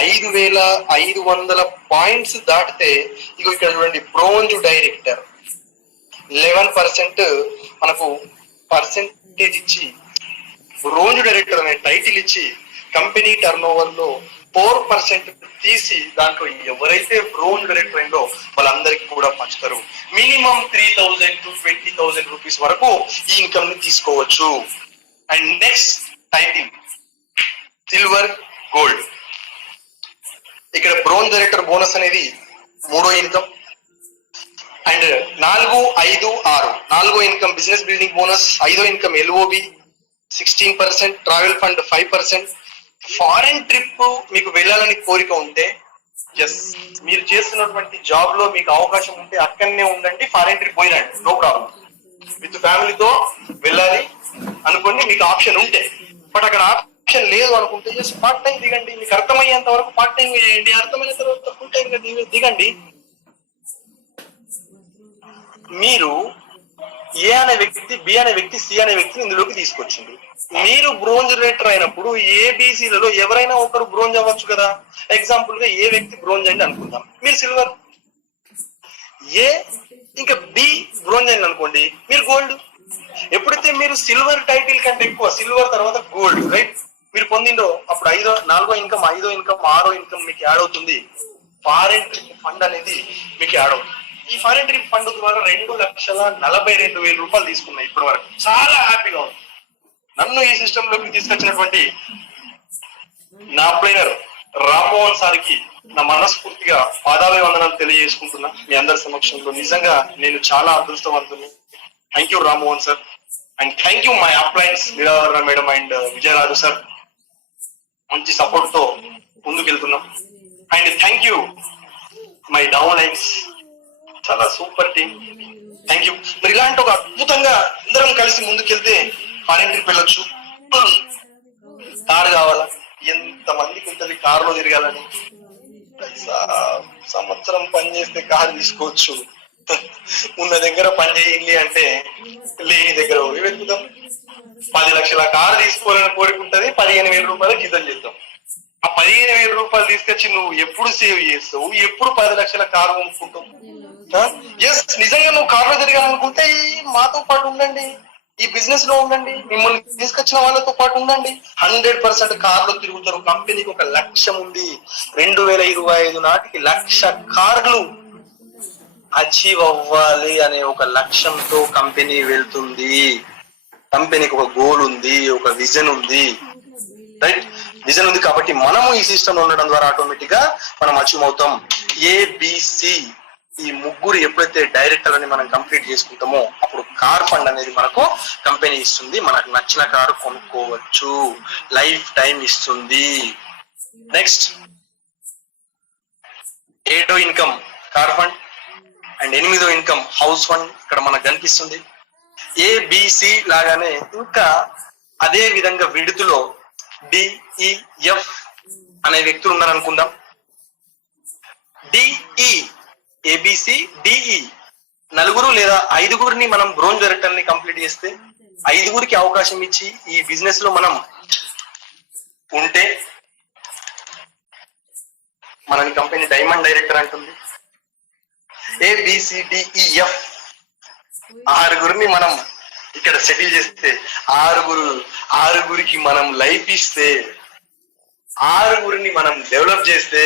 5,500 పాయింట్స్ దాటితే ఇగో ఇక్కడ చూడండి, బ్రోంజ్ డైరెక్టర్ 11% మనకు పర్సెంటేజ్ ఇచ్చి, బ్రోంజ్ డైరెక్టర్ అనే టైటిల్ ఇచ్చి కంపెనీ టర్న్ ఓవర్ లో 4% తీసి దాంట్లో ఎవరైతే బ్రోంజ్ డైరెక్టర్ అయిందో వాళ్ళందరికీ కూడా పంచుతారు. మినిమం 3,000 to 20,000 రూపీస్ వరకు ఈ ఇన్కమ్ ని తీసుకోవచ్చు. And next title silver gold. ఇక్కడ బ్రోంజ్ డైరెక్టర్ బోనస్ అనేది 3వ ఇన్కమ్. అండ్ 4, 5, 6 నాలుగో ఇన్కమ్ బిజినెస్ బిల్డింగ్ బోనస్, ఐదో income LOB 16%, travel fund 5%. Foreign trip మీకు వెళ్ళాలని కోరిక ఉంటే ఎస్, మీరు చేస్తున్నటువంటి జాబ్ లో మీకు అవకాశం ఉంటే అక్కడనే ఉండండి, ఫారెన్ ట్రిప్ పోయినండి, నో ప్రాబ్లం. విత్ ఫ్యామిలీతో వెళ్ళాలి అనుకోండి మీకు ఆప్షన్ ఉంటే. బట్ అక్కడ ఆప్షన్ లేదు అనుకుంటే జస్ట్ పార్ట్ టైం దిగండి, మీకు అర్థమయ్యేంత వరకు పార్ట్ టైం చేయండి, అర్థమైన తర్వాత ఫుల్ టైం దిగండి. మీరు ఏ అనే వ్యక్తి, బి అనే వ్యక్తి, సి అనే వ్యక్తిని ఇందులోకి తీసుకొచ్చింది. మీరు బ్రోంజ్ రేటర్ అయినప్పుడు ఏబిసిలలో ఎవరైనా ఒకరు బ్రోంజ్ అవ్వచ్చు కదా. ఎగ్జాంపుల్ గా ఏ వ్యక్తి బ్రోంజ్ అయింది అనుకుందాం, మీరు సిల్వర్. ఏ ఇంకా బి బ్రోంజ్ అయింది అనుకోండి, మీరు గోల్డ్. ఎప్పుడైతే మీరు సిల్వర్ టైటిల్ కంటే ఎక్కువ, సిల్వర్ తర్వాత గోల్డ్ రైట్ మీరు పొందిండో, అప్పుడు నాలుగో ఇన్కమ్, ఐదో ఇన్కమ్, ఆరో ఇన్కమ్ మీకు యాడ్ అవుతుంది. ఫారెన్ ట్రిప్ ఫండ్ అనేది మీకు యాడ్ అవుతుంది. ఈ ఫారెన్ ట్రిప్ ఫండ్ ద్వారా 2,42,000 రూపాయలు తీసుకున్నాయి ఇప్పటి వరకు. చాలా హ్యాపీగా ఉంది. నన్ను ఈ సిస్టమ్ లోకి తీసుకొచ్చినటువంటి నా ప్లేయర్ రామ్మోహన్ సార్కి నా మనస్ఫూర్తిగా పాదాభివందనాలు తెలియజేసుకుంటున్నా మీ అందరి సమక్షంలో. నిజంగా నేను చాలా అదృష్టవంతుని. Thank you Rammohan sir, and thank you my uplines Leelavarana madam and Vijayaraju sir. మంచి సపోర్ట్ తో ముందుకెళ్తున్నాం. And thank you my downlines, చాలా సూపర్ టీమ్. Thank you. మరి ఇలాంటి ఒక అద్భుతంగా అందరం కలిసి ముందుకెళ్తే ఫారెన్ ట్రిప్ వెళ్ళొచ్చు. కారు కావాలా, ఎంత మందికి ఉంటుంది కారులో తిరగాలని. సంవత్సరం పని చేస్తే కారు తీసుకోవచ్చు. ఉన్న దగ్గర పని చేయాలి అంటే లేని దగ్గర వెతుకుతాం. 10 లక్షల కారు తీసుకోవాలని కోరుకుంటది, 15,000 రూపాయలు జీతం చేద్దాం. ఆ 15,000 రూపాయలు తీసుకొచ్చి నువ్వు ఎప్పుడు సేవ్ చేస్తావు, ఎప్పుడు 10 లక్షల కారు కొనుక్కుంటావు? ఎస్, నిజంగా నువ్వు కారులో తిరగాలనుకుంటే మాతో పాటు ఉండండి, ఈ బిజినెస్ లో ఉండండి, మిమ్మల్ని తీసుకొచ్చిన వాళ్ళతో పాటు ఉండండి. 100% కార్లో తిరుగుతారు. కంపెనీకి ఒక లక్ష్యం ఉంది, 2025 నాటికి 1,00,000 కార్లు అచీవ్ అవ్వాలి అనే ఒక లక్ష్యంతో కంపెనీ వెళ్తుంది. కంపెనీకి ఒక గోల్ ఉంది, ఒక విజన్ ఉంది, రైట్? విజన్ ఉంది కాబట్టి మనము ఈ సిస్టమ్ ఉండడం ద్వారా ఆటోమేటిక్ గా మనం అచీవ్ అవుతాం. ఏబిసి ఈ ముగ్గురు ఎప్పుడైతే డైరెక్టర్ అని మనం కంప్లీట్ చేసుకుంటామో అప్పుడు కార్ ఫండ్ అనేది మనకు కంపెనీ ఇస్తుంది. మనకు నచ్చిన కారు కొనుక్కోవచ్చు, లైఫ్ టైం ఇస్తుంది. నెక్స్ట్ 8వ ఇన్కమ్ కార్ ఫండ్ అండ్ 8వ ఇన్కమ్ హౌస్ ఫండ్ ఇక్కడ మనకు కనిపిస్తుంది. ఏబిసి లాగానే ఇంకా అదే విధంగా విడుతులో డిఈఎఫ్ అనే వ్యక్తులు ఉన్నారనుకుందాం. డిఈ, ఏబిసి, డిఈ 4 లేదా 5 మనం బ్రోంజ్ డైరెక్టర్ ని కంప్లీట్ చేస్తే 5 అవకాశం ఇచ్చి ఈ బిజినెస్ లో మనం ఉంటే మనని కంపెనీ డైమండ్ డైరెక్టర్ అంటుంది. ఏబిసిడిఈఎఫ్ 6 మనం ఇక్కడ సెటిల్ చేస్తే, 6 మనం లైఫ్ ఇస్తే, 6 మనం డెవలప్ చేస్తే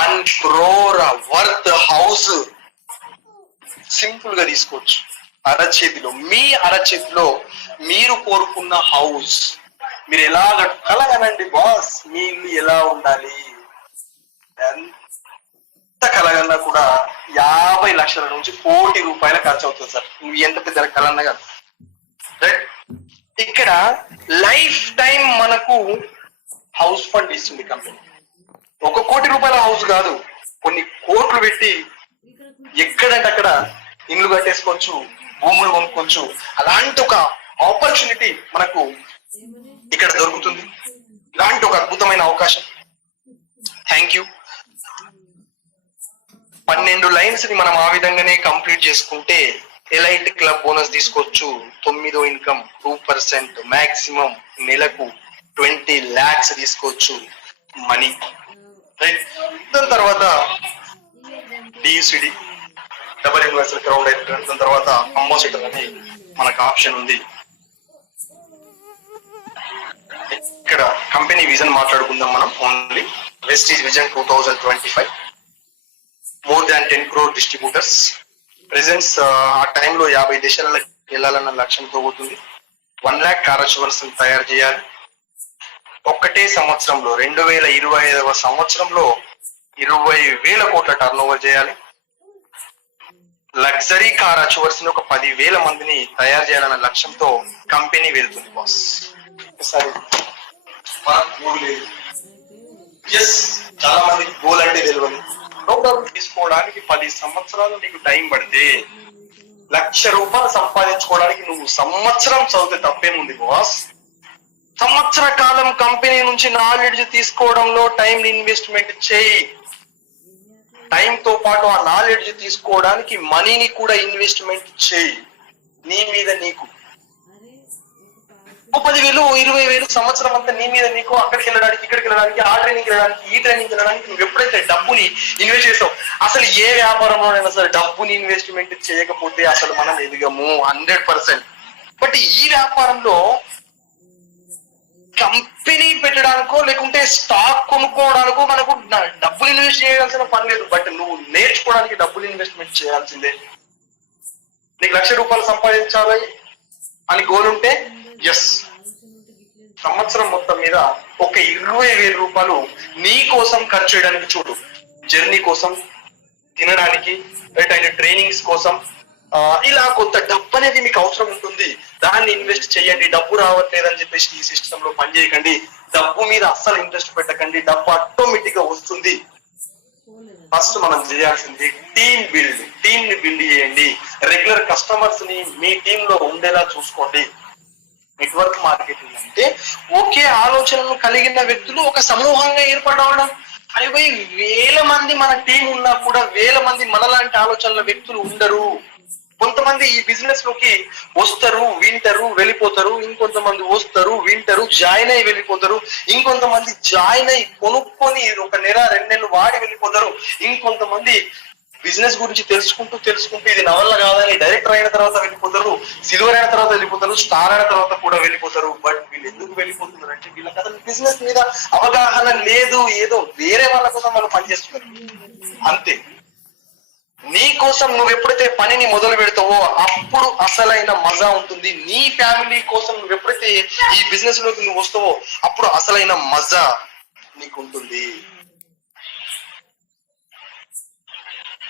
1 crore వర్త్ హౌస్ సింపుల్ గా తీసుకోవచ్చు. అరచేతిలో, మీ అరచేతిలో మీరు కోరుకున్న హౌస్ మీరు ఎలా కలగనండి బాస్, మీ ఇల్లు ఎలా ఉండాలి, ఎంత కలగన్నా కూడా 50 లక్షల నుంచి 1 కోటి రూపాయల ఖర్చు అవుతుంది సార్. నువ్వు ఎంత పెద్ద కలన్నా కదా. రైట్? ఇక్కడ లైఫ్ టైం మనకు హౌస్ ఫండ్ ఇస్తుంది కంపెనీ. 1 కోటి రూపాయల హౌస్ కాదు, కొన్ని కోట్లు పెట్టి ఎక్కడంటే అక్కడ ఇల్లు కట్టేసుకోవచ్చు, భూములు కొనుక్కోవచ్చు. అలాంటి ఒక ఆపర్చునిటీ మనకు ఇక్కడ దొరుకుతుంది. ఇలాంటి ఒక అద్భుతమైన అవకాశం. Thank you. 12 లైన్స్ ని మనం ఆ విధంగానే కంప్లీట్ చేసుకుంటే ఎలైట్ క్లబ్ బోనస్ తీసుకోవచ్చు. 9వ ఇన్కమ్ 2%, మాక్సిమం నెలకు 20 lakhs తీసుకోవచ్చు మనీ, రైట్? దాని తర్వాత డియుసిడి, డబుల్ యూనివర్సల్ క్రౌడ్ డైరెక్టర్, దాని తర్వాత అంబాసిడర్ అని మనకు ఆప్షన్ ఉంది. ఇక్కడ కంపెనీ విజన్ మాట్లాడుకుందాం మనం. Only Vestige vision 2025, more than 10 crore distributors presence. ఆ టైంలో 50 దేశాలకు వెళ్ళాలన్న లక్ష్యంతో పోతుంది. 1 lakh కార్ అష్యూరెన్స్ తయారు చేయాలి. ఒక్కటే సంవత్సరంలో 2025వ సంవత్సరంలో 20,000 కోట్ల టర్న్ ఓవర్ చేయాలి. లగ్జరీ కార్ అచీవర్స్ ని ఒక 10,000 మందిని తయారు చేయాలన్న లక్ష్యంతో కంపెనీ వెళ్తుంది బాస్. సరే ఎస్, చాలా మందికి గోల్ అంటే తెలియదు. నో ప్రాబ్లం, తీసుకోవడానికి 10 సంవత్సరాలు నీకు టైం పడితే ₹1,00,000 సంపాదించుకోవడానికి నువ్వు సంవత్సరం చదివితే తప్పేముంది బాస్. సంవత్సర కాలం కంపెనీ నుంచి నాలెడ్జ్ తీసుకోవడంలో టైం ఇన్వెస్ట్మెంట్ చేయి. టైం తో పాటు ఆ నాలెడ్జ్ తీసుకోవడానికి మనీని కూడా ఇన్వెస్ట్మెంట్ చేయి. నీ మీద నీకు 10,000 20,000 సంవత్సరం అంతా నీ మీద నీకు అక్కడికి వెళ్ళడానికి ఇక్కడికి వెళ్ళడానికి ఆ ట్రైనింగ్ వెళ్ళడానికి ఈ ట్రైనింగ్ వెళ్ళడానికి నువ్వు ఎప్పుడైతే డబ్బుని ఇన్వెస్ట్ చేసావు, అసలు ఏ వ్యాపారంలోనైనా సరే డబ్బుని ఇన్వెస్ట్మెంట్ చేయకపోతే అసలు మనం ఎదగము 100%. బట్ ఈ వ్యాపారంలో కంపెనీ పెట్టడానికో లేకుంటే స్టాక్ కొనుక్కోవడానికో మనకు డబ్బులు ఇన్వెస్ట్ చేయాల్సిన పని లేదు. బట్ నువ్వు నేర్చుకోవడానికి డబ్బులు ఇన్వెస్ట్మెంట్ చేయాల్సిందే. నీకు ₹1,00,000 సంపాదించాలి అని గోల్ ఉంటే ఎస్, సంవత్సరం మొత్తం మీద ఒక ₹20,000 నీ కోసం ఖర్చు చేయడానికి చూడు. జర్నీ కోసం, తినడానికి, అయిన ట్రైనింగ్స్ కోసం, ఇలా కొంత డబ్బు అనేది మీకు అవసరం ఉంటుంది. దాన్ని ఇన్వెస్ట్ చేయండి. డబ్బు రావట్లేదని చెప్పేసి ఈ సిస్టమ్ లో పని చేయకండి. డబ్బు మీద అస్సలు ఇంట్రెస్ట్ పెట్టకండి. డబ్బు ఆటోమేటిక్ గా వస్తుంది. ఫస్ట్ మనం చేయాల్సింది టీమ్ బిల్డ్. టీమ్ ని బిల్డ్ చేయండి. రెగ్యులర్ కస్టమర్స్ ని మీ టీమ్ లో ఉండేలా చూసుకోండి. నెట్వర్క్ మార్కెటింగ్ అంటే ఒకే ఆలోచనలు కలిగిన వ్యక్తులు ఒక సమూహంగా ఏర్పడవడం. అవి 1,000 మంది మన టీం ఉన్నా కూడా 1,000 మంది మనలాంటి ఆలోచనల వ్యక్తులు ఉండరు. కొంతమంది ఈ బిజినెస్ లోకి వస్తారు, వింటారు, వెళ్ళిపోతారు. ఇంకొంతమంది వస్తారు, వింటారు, జాయిన్ అయ్యి వెళ్ళిపోతారు. ఇంకొంతమంది జాయిన్ అయ్యి కొనుక్కొని 1 నెల 2 నెలలు వాడి వెళ్ళిపోతారు. ఇంకొంతమంది బిజినెస్ గురించి తెలుసుకుంటూ ఇది నా వల్ల కాదని డైరెక్టర్ అయిన తర్వాత వెళ్ళిపోతారు, సిల్వర్ అయిన తర్వాత వెళ్ళిపోతారు, స్టార్ అయిన తర్వాత కూడా వెళ్ళిపోతారు. బట్ వీళ్ళు ఎందుకు వెళ్ళిపోతున్నారు అంటే వీళ్ళకి అసలు బిజినెస్ మీద అవగాహన లేదు. ఏదో వేరే వాళ్ళ కోసం వాళ్ళు పనిచేస్తున్నారు అంతే. నీ కోసం నువ్వు ఎప్పుడైతే పనిని మొదలు పెడతావో అప్పుడు అసలైన మజా ఉంటుంది. నీ ఫ్యామిలీ కోసం నువ్వు ఎప్పుడైతే ఈ బిజినెస్ లోకి నువ్వు వస్తావో అప్పుడు అసలైన మజా నీకు ఉంటుంది.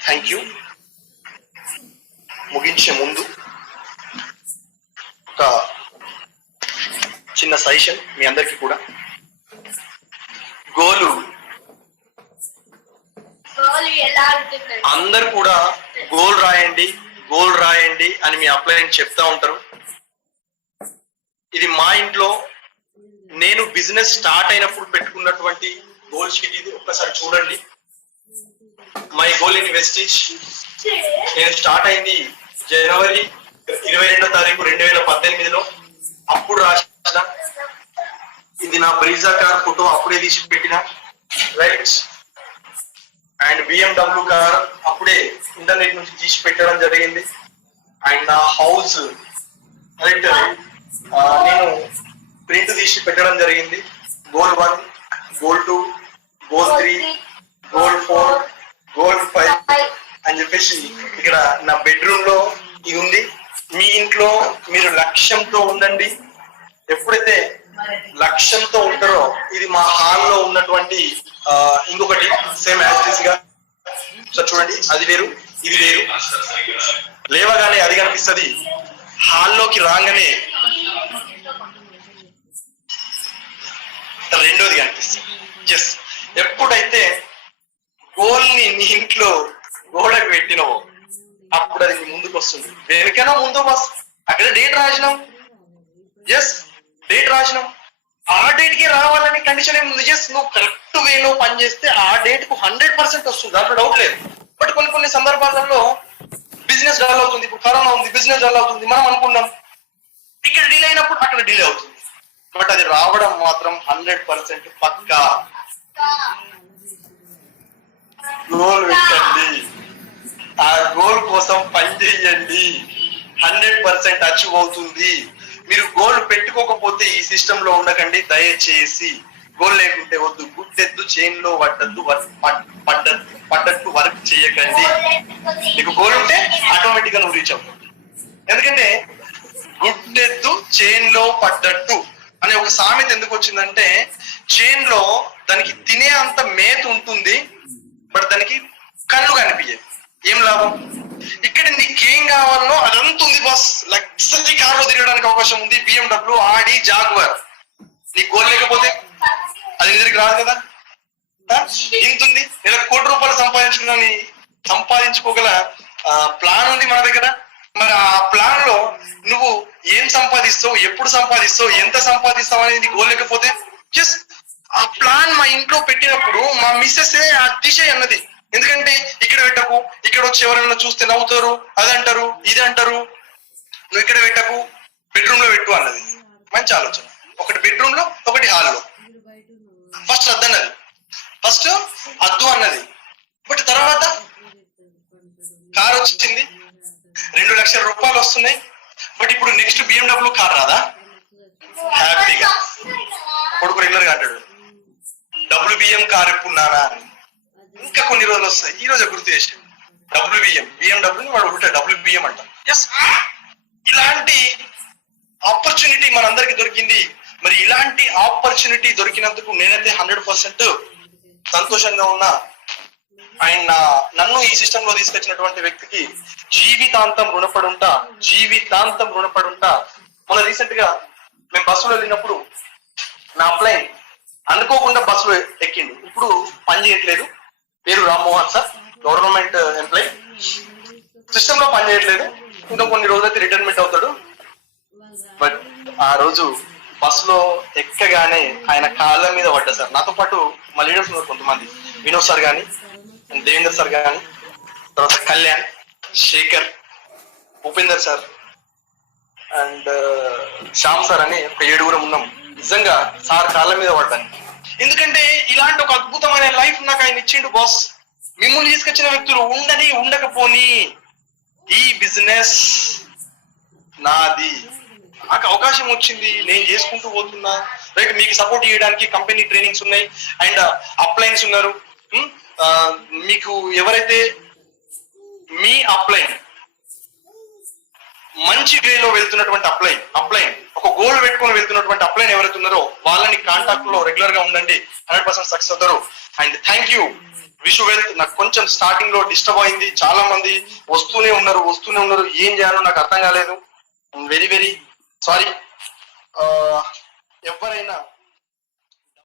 Thank you. ముగించే ముందు ఒక చిన్న సజెషన్ మీ అందరికి కూడా. గోలు అందరు కూడా గోల్ రాయండి అని మీ అప్లైన్ చెప్తా ఉంటారు. ఇది మా ఇంట్లో నేను బిజినెస్ స్టార్ట్ అయినప్పుడు పెట్టుకున్నటువంటి గోల్ షీట్. ఇది ఒక్కసారి చూడండి. My goal in Vestige. నేను స్టార్ట్ అయింది జనవరి 22వ తారీఖు 2018లో. అప్పుడు రాసిన ఇది నా బ్రీజా కార్ ఫోటో అప్పుడే తీసి పెట్టిన, రైట్. అండ్ BMW కార్ అప్పుడే ఇంటర్నెట్ నుంచి తీసి పెట్టడం జరిగింది. అండ్ నా హౌస్ రైట్ నేను ప్రింట్ తీసి పెట్టడం జరిగింది. Goal 1, goal 2, goal 3, goal 4, goal 5 అని చెప్పేసి ఇక్కడ నా బెడ్రూమ్ లో ఇది ఉంది. మీ ఇంట్లో మీరు లక్ష్యంతో ఉండండి. ఎప్పుడైతే లక్ష్యంతో ఉంటారో ఇది మా హాల్లో ఉన్నటువంటి ఇంకొకటి సేమ్ యాజ్ గా చూడండి. అది వేరు, ఇది వేరు. లేవగానే అది కనిపిస్తుంది, హాల్లోకి రాగానే రెండోది కనిపిస్తుంది. ఎస్, ఎప్పుడైతే గోల్ ని నీ ఇంట్లో గోడకు పెట్టినవో అప్పుడు అది ముందుకు వస్తుంది. దేనికైనా ముందు బస్ అక్కడ డేట్ రాసినాం. ఎస్, డేట్ రాసినాం. ఆ డేట్ కి రావాలని కండిషన్ ఏముంది? ఎస్, నువ్వు కరెక్ట్ వేలో పనిచేస్తే ఆ డేట్ కు 100% వస్తుంది, దాంట్లో డౌట్ లేదు. బట్ కొన్ని సందర్భాలలో బిజినెస్ డల్ అవుతుంది. ఇప్పుడు కరోనా ఉంది, బిజినెస్ డల్ అవుతుంది. మనం అనుకున్నాం ఇక్కడ డిలే అయినప్పుడు అక్కడ డిలే అవుతుంది. బట్ అది రావడం మాత్రం 100% పక్కా. గోల్ పెట్టండి, ఆ గోల్ కోసం పని చేయండి. 100% అచీవ్ అవుతుంది. మీరు గోల్ పెట్టుకోకపోతే ఈ సిస్టమ్ లో ఉండకండి దయచేసి. గోల్ లేకుంటే వద్దు. గుడ్డెద్దు చైన్ లో పడ్డట్టు వర్క్ చేయకండి. నీకు గోల్ ఉంటే ఆటోమేటిక్ గా నువ్వు రీచ్ అవుతావు. ఎందుకంటే గుడ్డెద్దు చైన్ లో పడ్డట్టు అనే ఒక సామెత ఎందుకు వచ్చిందంటే, చైన్ లో దానికి తినే అంత మేత ఉంటుంది, బట్ దానికి కళ్ళు కనిపించదు. ఏం లాభం? ఇక్కడ నీకేం కావాలనో అదంతా ఉంది బాస్. లగ్జరీ కార్ లో తిరగడానికి అవకాశం ఉంది, BMW, ఆడి, జాగ్వర్. నీ గోల్ లేకపోతే అది నీ దగ్గరికి రాదు కదా. ఇంత ఉంది, నెలకు ₹1 కోటి సంపాదించుకోగల ప్లాన్ ఉంది మన దగ్గర. మరి ఆ ప్లాన్ లో నువ్వు ఏం సంపాదిస్తావు, ఎప్పుడు సంపాదిస్తావు, ఎంత సంపాదిస్తావు అనేది గోల్ లేకపోతే జస్ట్ ఆ ప్లాన్ మా ఇంట్లో పెట్టినప్పుడు మా మిస్సెస్ అతిశయ అన్నది. ఎందుకంటే ఇక్కడ పెట్టకు, ఇక్కడ వచ్చి ఎవరైనా చూస్తే నవ్వుతారు, అది అంటారు, ఇది అంటారు, నువ్వు ఇక్కడ పెట్టకు, బెడ్రూమ్ లో పెట్టు అన్నది. మంచి ఆలోచన. ఒకటి బెడ్రూమ్ లో, ఒకటి హాల్లో. ఫస్ట్ అద్దన్నది, ఫస్ట్ అద్దు అన్నది. బట్ తర్వాత కార్ వచ్చింది, ₹2,00,000 వస్తున్నాయి. బట్ ఇప్పుడు నెక్స్ట్ BMW కార్ రాదా? హ్యాపీగా కొడుకు రెగ్యులర్ గా అంటాడు, WBM కార్ ఎప్పుడు నానా అని. ఇంకా కొన్ని రోజులు వస్తాయి. ఈ రోజు గుర్తు చేసి BMW వాడు ఒకటే WBM అంట. ఎస్, ఇలాంటి ఆపర్చునిటీ మనందరికి దొరికింది. మరి ఇలాంటి ఆపర్చునిటీ దొరికినందుకు నేనైతే 100% సంతోషంగా ఉన్నా. అండ్ నన్ను ఈ సిస్టమ్ లో తీసుకొచ్చినటువంటి వ్యక్తికి జీవితాంతం రుణపడుంటా, జీవితాంతం రుణపడుంటా. మొన్న రీసెంట్ గా మేము బస్సులో వెళ్ళినప్పుడు నా అప్లైన్ అనుకోకుండా బస్సులో ఎక్కిండు. ఇప్పుడు పని చేయట్లేదు, పేరు Rammohan sir, government employee, system లో పని చేయట్లేదు, ఇంకా కొన్ని రోజులైతే రిటైర్మెంట్ అవుతాడు. బట్ ఆ రోజు బస్సులో ఎక్కగానే ఆయన కాళ్ళ మీద పడ్డా సార్. నాతో పాటు మా లీడర్స్ ఉన్నారు కొంతమంది, వినోద్ సార్ గాని, దేవేందర్ సార్ గాని, తర్వాత Kalyan, Shekhar, Upender sir and Shyam sir అని ఒక 7 ఉన్నాం. నిజంగా సార్ కాళ్ళ మీద పడ్డాను. ఎందుకంటే ఇలాంటి ఒక అద్భుతమైన లైఫ్ నాకు ఆయన ఇచ్చిండు బాస్. మిమ్మల్ని తీసుకొచ్చిన వ్యక్తులు ఉండని ఉండకపోని ఈ బిజినెస్ నాది, నాకు అవకాశం వచ్చింది, నేను చేసుకుంటూ పోతున్నా. రైట్, మీకు సపోర్ట్ చేయడానికి కంపెనీ ట్రైనింగ్స్ ఉన్నాయి అండ్ అప్లైన్స్ ఉన్నారు. మీకు ఎవరైతే మీ అప్లైన్ మంచి వేలో వెళ్తున్నటువంటి అప్లైన్ ఒక గోల్ పెట్టుకొని వెళ్తున్నటువంటి అప్లైన్ ఎవరైతే ఉన్నారో వాళ్ళని కాంటాక్ట్ లో రెగ్యులర్ గా ఉండండి, 100% సక్సెస్ అవుతారు. And thank you, wish wealth. నాకు కొంచెం స్టార్టింగ్ లో డిస్టర్బ్ అయింది, చాలా మంది వస్తూనే ఉన్నారు, ఏం చేయాలో నాకు అర్థం కాలేదు. Very very sorry. ఎవరైనా